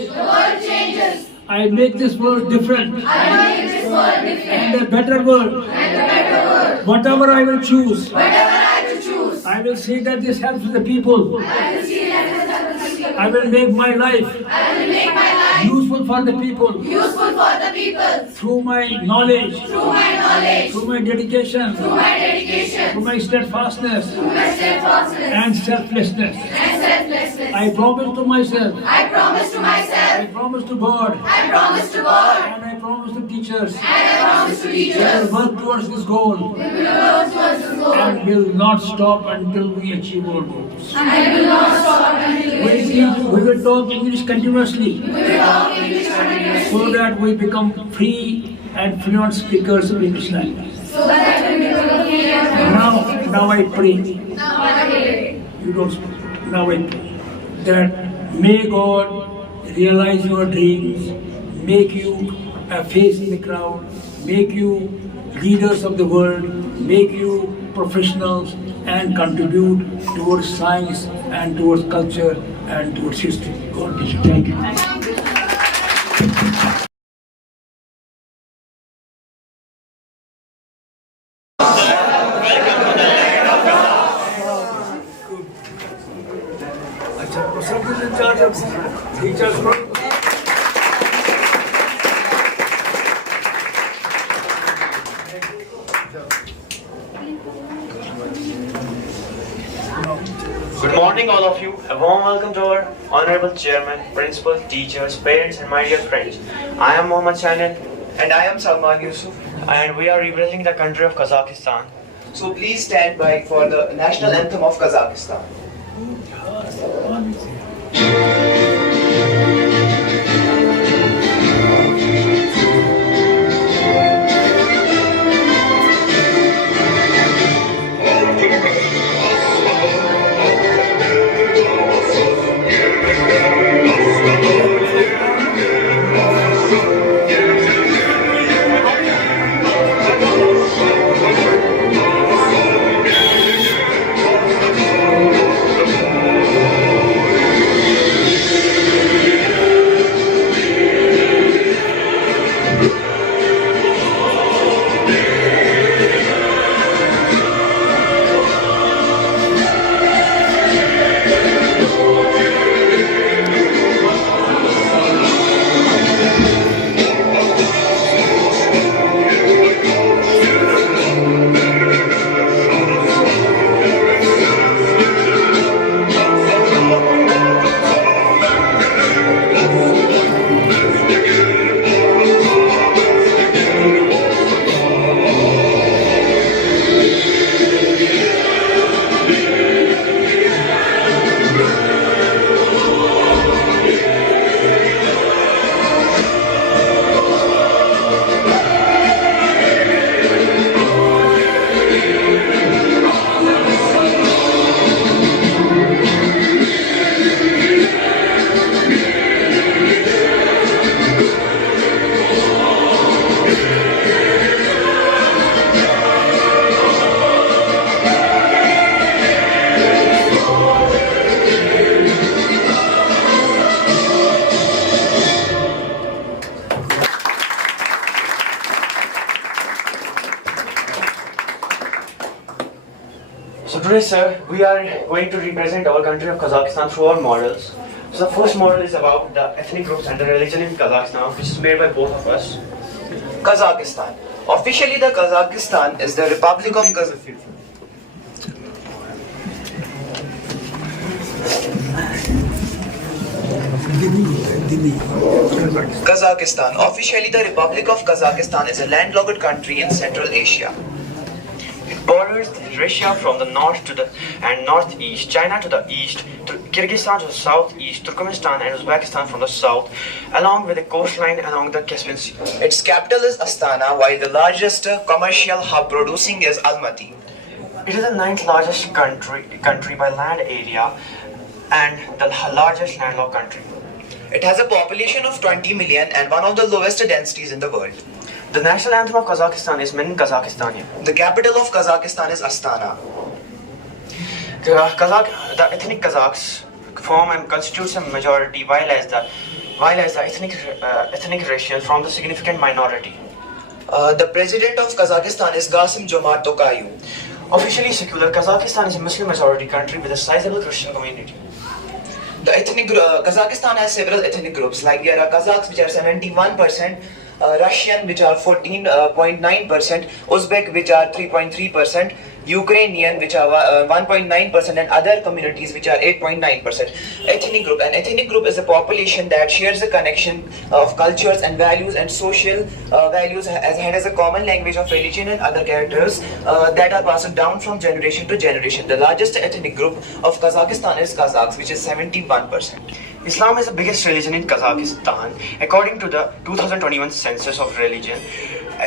I make this world different and a better world. Whatever I will choose, I will see that this helps the people. I will make my life useful for the people. Through my knowledge, through my dedication, through my steadfastness, and selflessness. I promise to myself, I promise to God, and I promise to teachers, that will work towards this goal, and will not stop until we achieve our goals. We will talk English continuously, so that we become free and fluent speakers of English language. Now I pray. You don't speak. Now I pray that may God realize your dreams, make you a face in the crowd, make you leaders of the world, make you professionals, and contribute towards science and towards culture and towards history. God bless you. Thank you. Good morning all of you. A warm welcome to our Honorable Chairman, Principal, teachers, parents and my dear friends. I am Mohammad Chanet. And I am Salman Yusuf. And we are representing the country of Kazakhstan. So please stand by for the national anthem of Kazakhstan. Today, sir, we are going to represent our country of Kazakhstan through our models. So the first model is about the ethnic groups and the religion in Kazakhstan, which is made by both of us. Kazakhstan. Officially, the Kazakhstan is the Republic of Kazakhstan. Kazakhstan. Officially, the Republic of Kazakhstan is a landlocked country in Central Asia. It borders Russia from the north to the and northeast, China to the east, Kyrgyzstan to the southeast, Turkmenistan and Uzbekistan from the south, along with a coastline along the Caspian Sea. Its capital is Astana, while the largest commercial hub producing is Almaty. It is the 9th largest country by land area and the largest landlocked country. It has a population of 20 million and one of the lowest densities in the world. The national anthem of Kazakhstan is Min Kazakhstani. The capital of Kazakhstan is Astana. The ethnic Kazakhs form and constitutes a majority, while as the ethnic Russians form the significant minority. The president of Kazakhstan is Qasim Jomart Tokayev. Officially secular, Kazakhstan is a Muslim majority country with a sizable Christian community. The Kazakhstan has several ethnic groups, like there are Kazakhs which are 71%, Russian which are 14.9%, Uzbek which are 3.3%, Ukrainian which are 1.9%, and other communities which are 8.9%. Ethnic group. An ethnic group is a population that shares a connection of cultures and values and social values, and has a common language of religion and other characters that are passed down from generation to generation. The largest ethnic group of Kazakhstan is Kazakhs, which is 71%. Islam is the biggest religion in Kazakhstan. According to the 2021 census of religion,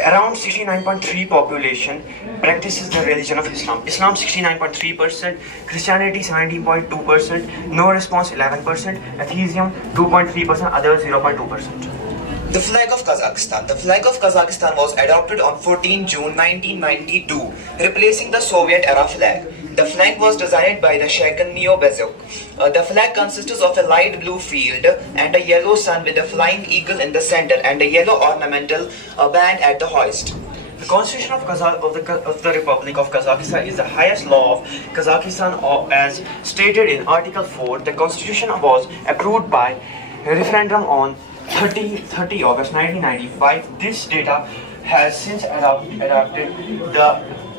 around 69.3% population practices the religion of Islam. Islam 69.3%, Christianity 17.2%, no response 11%, atheism 2.3%, others 0.2%. The flag of Kazakhstan. The flag of Kazakhstan was adopted on 14 June 1992, replacing the Soviet-era flag. The flag was designed by the Sheikhan Neo Bezuk. The flag consists of a light blue field and a yellow sun with a flying eagle in the center and a yellow ornamental band at the hoist. The Constitution of the Republic of Kazakhstan is the highest law of Kazakhstan, as stated in Article 4. The Constitution was approved by a referendum on 30 August 1995. This data has since adopted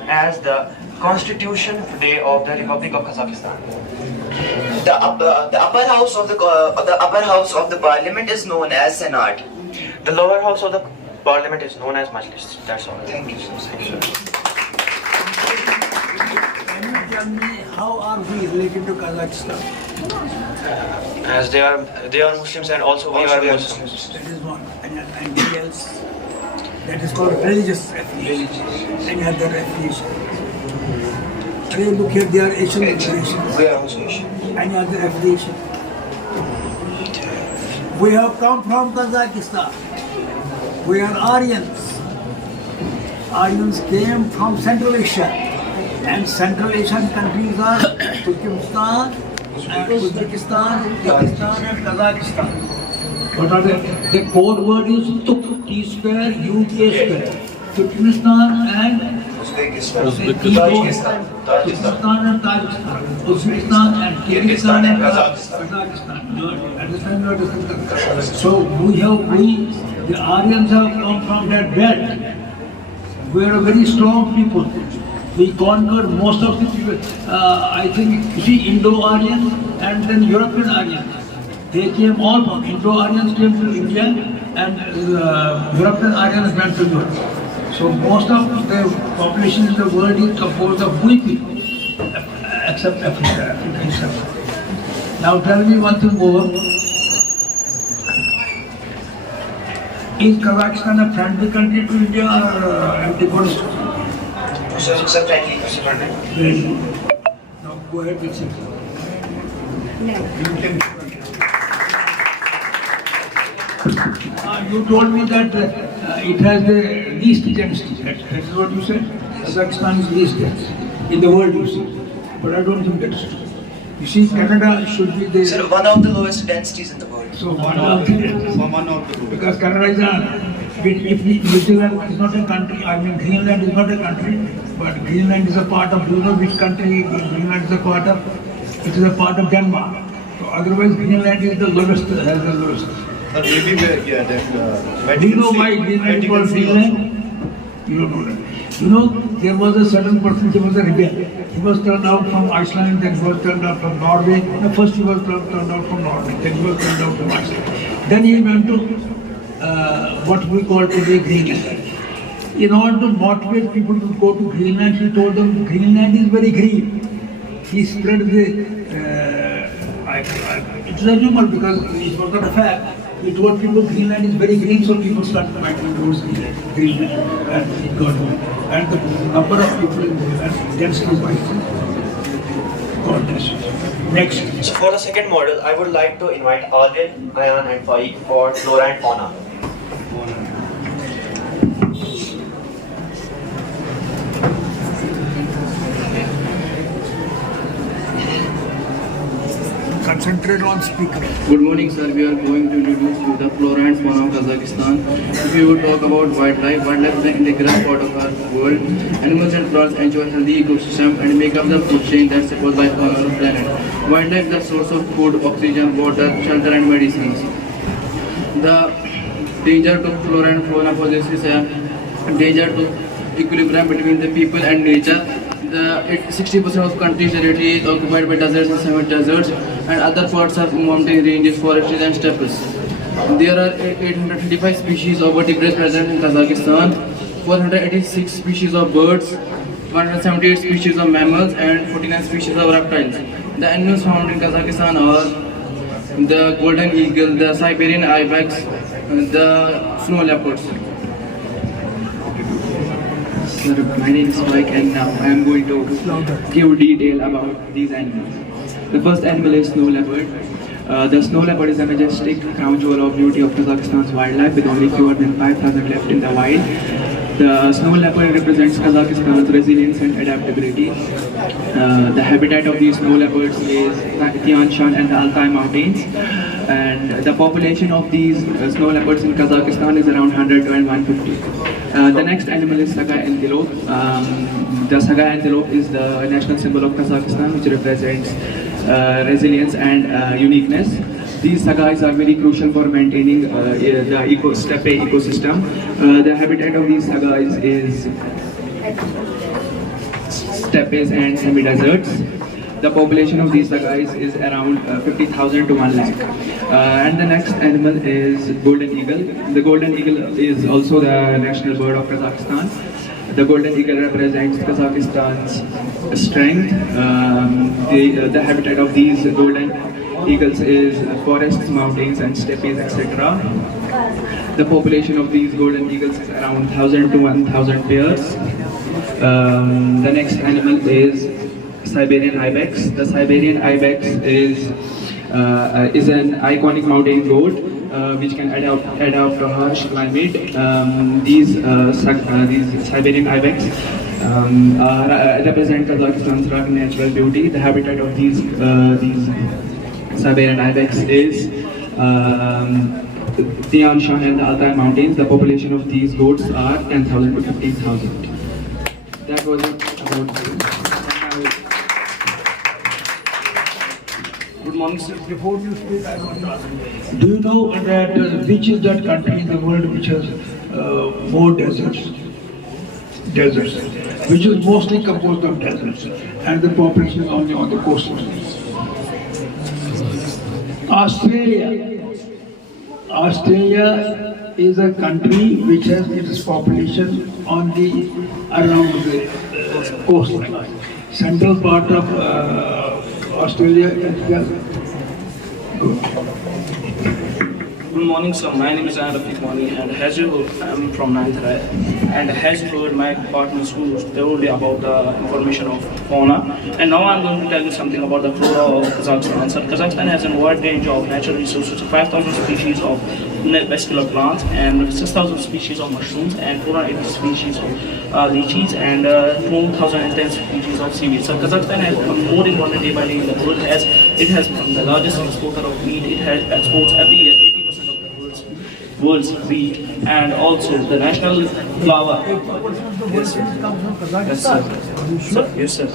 as the Constitution Day of the Republic of Kazakhstan. The upper house of the parliament is known as Senate. The lower house of the parliament is known as Majlis. That's all. Thank you. Can you tell me how are we related to Kazakhstan? As they are Muslims and also we are Muslims. That is one. And anything else? That is called religious affiliation. Any other affiliation? Today look here, they are Asian affiliations. We are also Asian. Any other affiliation? We have come from Kazakhstan. We are Aryans. Aryans came from Central Asia. And Central Asian countries are Turkmenistan, Uzbekistan, Kyrgyzstan and Kazakhstan. What are they? The code word is TUK, T square, U, K square. Turkmenistan and Uzbekistan and Tajikistan. Uzbekistan and Kyrgyzstan and Kazakhstan. Understand? So we, the Aryans have come from that belt. We are a very strong people. We conquered most of the people. I think, you see, Indo-Aryan and then European Aryan. They came all from Indo-Aryans came to India and European Aryans went to Europe. So most of the population in the world is composed of we people, except Africa itself. Now tell me one thing more. Is Kazakhstan a friendly country to India or antagonist? It's a friendly. Very good. Now go ahead with it. You told me that it has the least density. That is what you said. Kazakhstan is least dense in the world, you see. But I don't think that's true. You see, Canada should be the... Sir, one of the lowest densities in the world. So one of the... One of the two. Because Canada is If Switzerland is not a country, I mean Greenland is not a country, but Greenland is a part of, do you know which country Greenland is a part of? It is a part of Denmark. So otherwise Greenland is the lowest, has the lowest. Maybe yeah, that. Do you know why Greenland is called Greenland? You don't know that. You know, there was a certain person, he was a rebel. He was turned out from Iceland, then he was turned out from Norway. No, first he was turned out from Norway, then he was turned out from Iceland. Then he went to what we call today Greenland. In order to motivate people to go to Greenland, he told them Greenland is very green. He spread the, it's a rumor because it was not a fact. He told people Greenland is very green, so people started migrating towards Greenland. And it got on. And the number of people in Greenland densely white. God bless you. Next. So for the second model, I would like to invite Walden, Ayan and Faik for flora and fauna. Concentrate on speaker. Good morning, sir. We are going to introduce you the flora and fauna of Kazakhstan. If we would talk about wildlife, wildlife is an integral part of our world. Animals and plants enjoy a healthy ecosystem and make up the food chain that supports life on our planet. Wildlife is the source of food, oxygen, water, shelter, and medicines. The danger to flora and fauna for this is a danger to equilibrium between the people and nature. 60% of country's territory is occupied by deserts and semi-deserts, and other parts are mountain ranges, forests, and steppes. There are 835 species of vertebrates present in Kazakhstan, 486 species of birds, 178 species of mammals, and 49 species of reptiles. The animals found in Kazakhstan are the golden eagle, the Siberian ibex, the snow leopards. Sir, my name is Mike and now I am going to give detail about these animals. The first animal is snow leopard. The snow leopard is a majestic crown jewel of beauty of Kazakhstan's wildlife with only fewer than 5,000 left in the wild. The snow leopard represents Kazakhstan's resilience and adaptability. The habitat of these snow leopards is Tian Shan and the Altai mountains. And the population of these snow leopards in Kazakhstan is around 100 and 150. The next animal is Sagai antelope. The Sagai antelope is the national symbol of Kazakhstan, which represents resilience and uniqueness. These sagais are very crucial for maintaining the steppe ecosystem. The habitat of these sagais is steppes and semi-deserts. The population of these sagais is around 50,000 to 1 lakh. And the next animal is golden eagle. The golden eagle is also the national bird of Kazakhstan. The golden eagle represents Kazakhstan's strength. The habitat of these golden eagles is forests, mountains, and steppes, etc. The population of these golden eagles is around 1,000 to 1,000 pairs. The next animal is Siberian ibex. The Siberian ibex is an iconic mountain goat which can adapt to harsh climate. These Siberian ibex represent Kazakhstan's rugged natural beauty. The habitat of these Siberian ibex is Tian Shan and the Altai mountains. The population of these goats are 10,000 to 15,000. That was it about. Good morning, sir. Before you speak, I want to ask, do you know that which is that country in the world which has more deserts, which is mostly composed of deserts, and the population is only on the coastlines? Australia is a country which has its population on the around the coastline. Central part of Australia is good. Good morning, sir. My name is Rafiq Mani, and as you heard, I'm from 9th CASET. And as you heard, my partners who told you about the information of fauna. And now I'm going to tell you something about the flora of Kazakhstan. So Kazakhstan has a wide range of natural resources, 5,000 species of vascular plants, and 6,000 species of mushrooms, and 480 species of lychees, and 2,010 species of seaweed. So Kazakhstan has become more important day by day in the world as it has become the largest exporter of meat. It has exports every year 80% of the world's world's wheat, and also the national flower. Yes, sir. Yes, sir. Sir, yes, sir.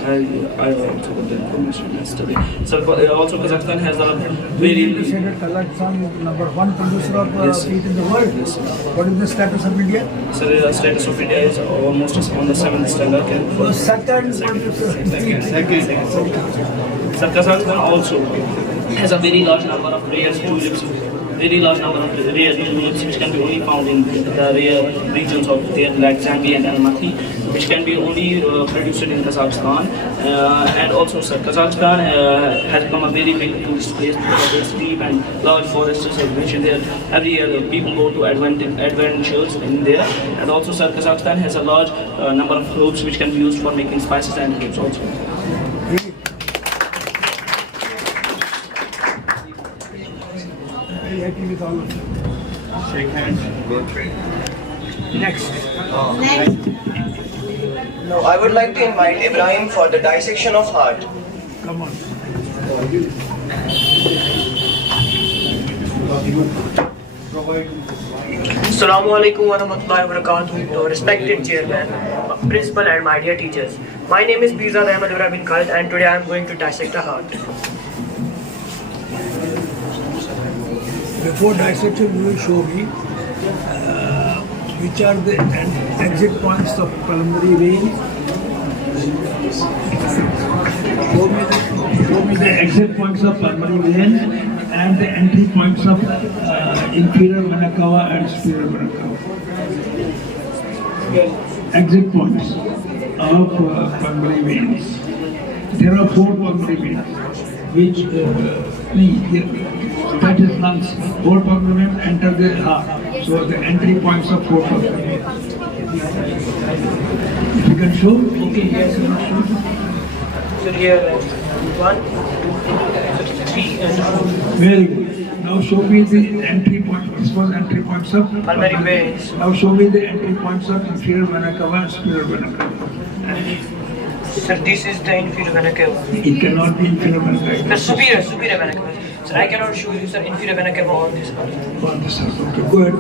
I also got the information yesterday. Sir, also Kazakhstan has a very. Kazakhstan is number 1 producer of Yes, wheat in the world. Yes, sir. What is the status of India? So the status of India is almost on the 7th standard. Second. Sir, Kazakhstan also has a very large number of rare tulips. Very large number of rare tulips which can be only found in the rare regions of there, like Zambia and Almaty, which can be only produced in Kazakhstan. And also, sir, Kazakhstan has become a very big tourist place because it's deep and large forests. As mentioned there, every year people go to adventures in there. And also, sir, Kazakhstan has a large number of herbs which can be used for making spices and herbs also. Happy with all of you. Shake hands. Next. Now I would like to invite Ibrahim for the dissection of heart. Come on. Assalamu alaikum wa rahmatullahi wa barakatuh, respected chairman, principal and my dear teachers. My name is Bizad Ahmed bin Khalid and today I am going to dissect a heart. Before dissection, you will show me which are the exit points of pulmonary vein. Show me the exit points of pulmonary vein and the entry points of inferior vena cava and superior vena cava. Exit points of pulmonary veins. There are 4 pulmonary veins, which that is lungs. 4 pulmonary veins enter the heart. So the entry points of 4 pulmonary veins. If you can show, okay, yes, you can show. So here 1, 2, 3 and 4. Very good. Now show me the entry point. This was entry points of pulmonary veins. Now show me the entry points of inferior vena cava and superior vena cava. Sir, this is the inferior vena cava. It cannot be inferior vena cava. The superior vena cava. Sir, I cannot show you, sir, inferior vena cava on this part. On this side. Okay, go ahead.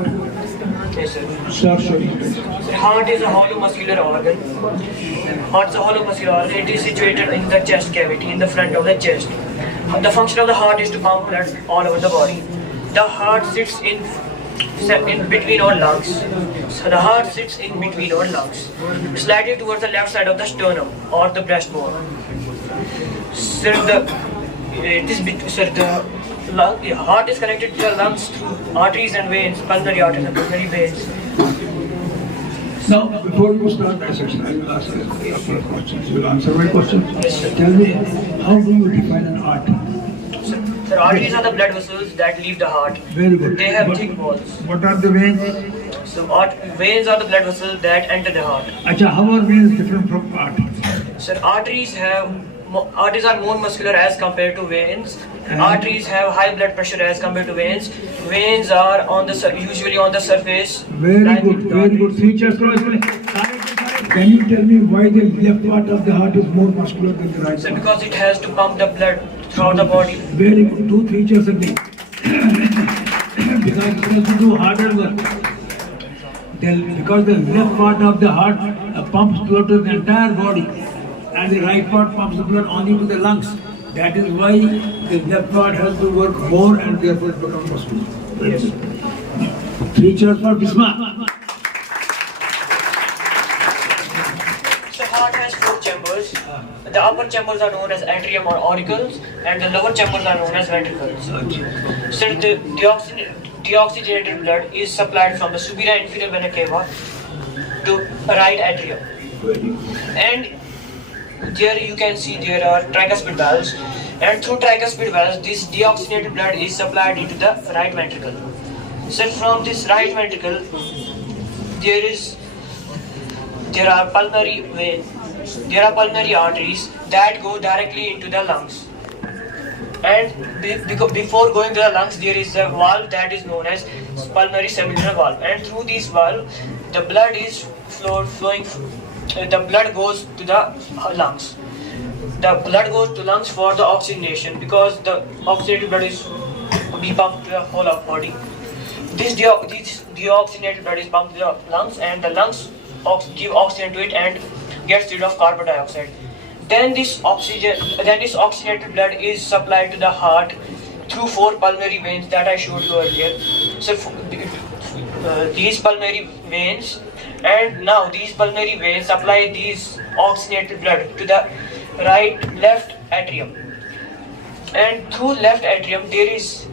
Yes, sir. Start showing. Sir, heart is a hollow muscular organ. Heart is a hollow muscular organ. It is situated in the chest cavity, in the front of the chest. The function of the heart is to pump blood all over the body. The heart sits in between our lungs. So the heart sits in between our lungs, slightly towards the left side of the sternum or the breastbone. Sir, the heart is connected to the lungs through arteries and veins, pulmonary arteries and pulmonary veins. Now, before you start dissection, I will ask you a couple of questions. You will answer my questions. Yes, sir. Tell me, how do you define an artery? Sir, arteries are the blood vessels that leave the heart. Very good. They have thick walls. What are the veins? So veins are the blood vessels that enter the heart. Acha, how are veins different from arteries? Sir, arteries are more muscular as compared to veins. Arteries have high blood pressure as compared to veins. Veins are usually on the surface. Very good, very good. Features. Can you tell me why the left part of the heart is more muscular than the right? Sir, because it has to pump the blood throughout the body. Very good. 2 features again. Because it has to do harder work. Because the left part of the heart pumps blood to the entire body, and the right part pumps the blood only to the lungs. That is why the left part has to work more and therefore it becomes muscular. Yes. Features for Bismarck. The heart has 4 chambers. The upper chambers are known as atrium or auricles, and the lower chambers are known as ventricles. So the deoxygenated blood is supplied from the superior and inferior vena cava to right atrium. And there you can see there are tricuspid valves, and through tricuspid valves this deoxygenated blood is supplied into the right ventricle. So from this right ventricle there are pulmonary arteries that go directly into the lungs. And before going to the lungs, there is a valve that is known as pulmonary semilunar valve. And through this valve, the blood is flowing. The blood goes to the lungs. The blood goes to lungs for the oxygenation because the oxygenated blood is be pumped to the whole of body. This deoxygenated blood is pumped to the lungs, and the lungs give oxygen to it and gets rid of carbon dioxide. Then this oxygenated blood is supplied to the heart through 4 pulmonary veins that I showed you earlier. So these pulmonary veins, and now these pulmonary veins supply these oxygenated blood to the left atrium. And through left atrium there is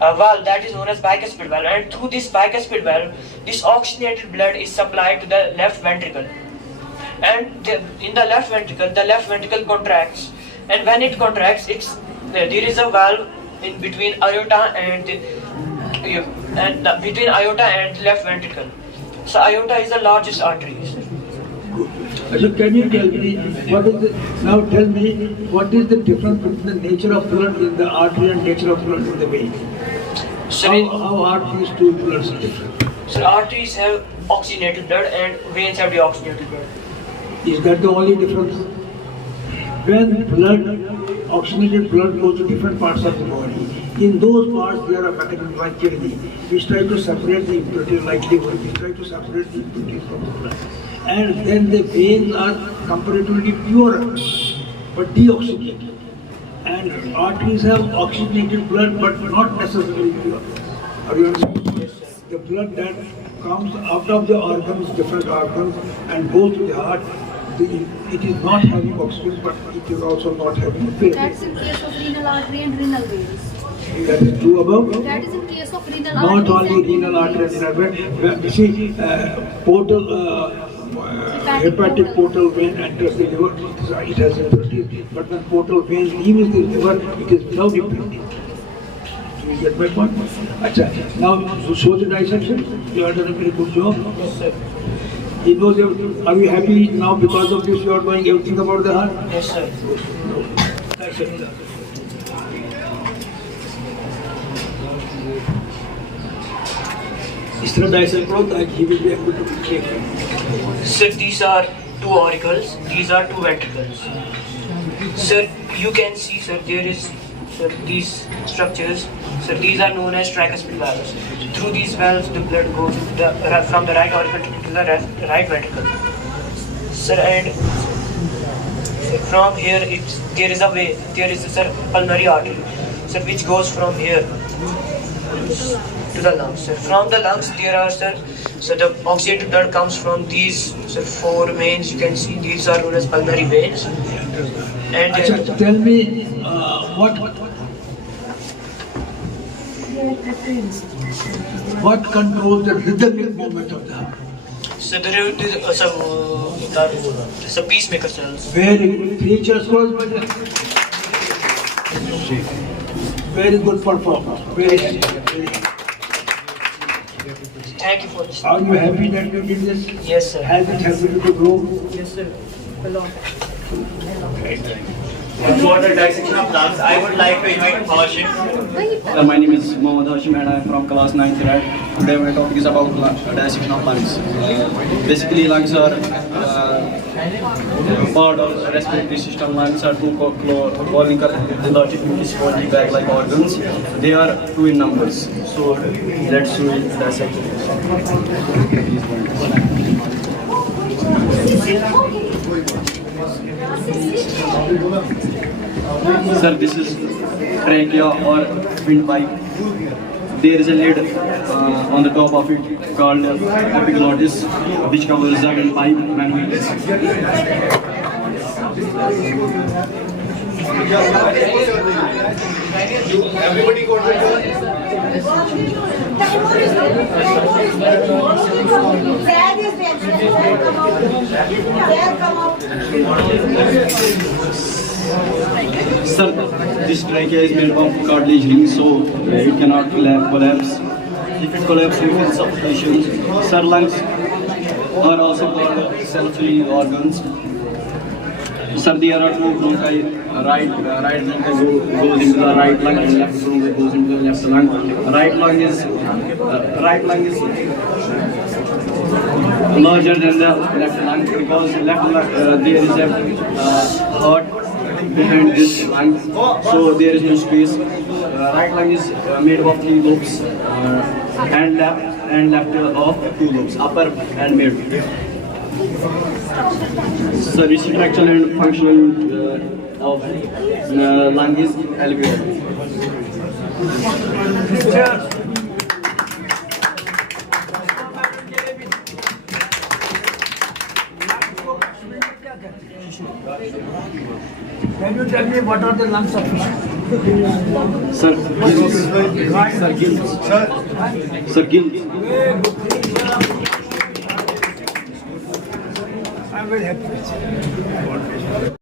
a valve that is known as bicuspid valve, and through this bicuspid valve this oxygenated blood is supplied to the left ventricle. And in the left ventricle contracts, and when it contracts, there is a valve in between aorta and between aorta and left ventricle. So aorta is the largest artery. So can you tell me what is the difference between the nature of blood in the artery and nature of blood in the vein? How are these two bloods different? So arteries have oxygenated blood and veins have deoxygenated blood. Is that the only difference? When oxygenated blood goes to different parts of the body, in those parts there are mechanisms like kidney, which try to separate the impurities, like liver, which try to separate the impurities from the blood. And then the veins are comparatively purer, but deoxygenated. And arteries have oxygenated blood, but not necessarily pure. Are you understanding? The blood that comes out of the organs, different organs, and goes to the heart, it is not having oxygen, but it is also not having pure. That's in case of renal artery and renal veins. That is true about? That is in case of renal artery. Not only renal artery and renal vein. You see, hepatic portal vein enters the liver, it has impurities, but when portal vein leaves the liver, it is without impurities. Do you get my point? Achha. Now, show the dissection. You have done a very good job. Yes, sir. Are you happy now because of this? You are knowing everything about the heart? Yes, sir. That's it. इस तरह dissect करो ताकि he will be able to take it. Sir, these are 2 auricles, these are 2 ventricles. Sir, you can see, sir, there is, sir, these structures, sir, these are known as tricuspid valves. Through these valves, the blood goes from the right auricle to the right ventricle. Sir, and sir, from here, there is a sir, pulmonary artery, sir, which goes from here to the lungs. Sir, from the lungs, there are, sir, so the oxygenated blood comes from these, sir, 4 veins. You can see these are known as pulmonary veins. And tell me what controls the rhythmic movement of the heart? So there is a pacemaker cells. Very good. Features was very good performance. Very good. Thank you for this. Are you happy that you did this? Yes, sir. Has it helped you to grow? Yes, sir. A lot. For the dissection of lungs, I would like to invite Hashim. My name is Mohammad Hashim and I am from class 9th grade. Today my topic is about dissection of lungs. Basically, lungs are part of the respiratory system. Lungs are 2 collinear bag-like organs. They are 2 in numbers. So let's do it dissect. Sir, this is trachea or windpipe. There is a lid on the top of it called epiglottis, which covers the windpipe when we Everybody got it? Sir, this trachea is made of cartilage rings, so it cannot collapse. If it collapses, we feel suffocation. Sir, lungs are also called self-filling organs. Sir, there are 2 bronchi. Right bronchi goes into the right lung, and left bronchi goes into the left lung. Right lung is larger than the left lung because left lung there is a heart behind this lung, so there is no space. right lung is made up of 3 lobes, and left of 2 lobes, upper and mid. So structure and function of lung is alveolar. Can you tell me what are the lungs of fish? Sir, gills. Sir, gills. Sir, gills. I'm very happy with you.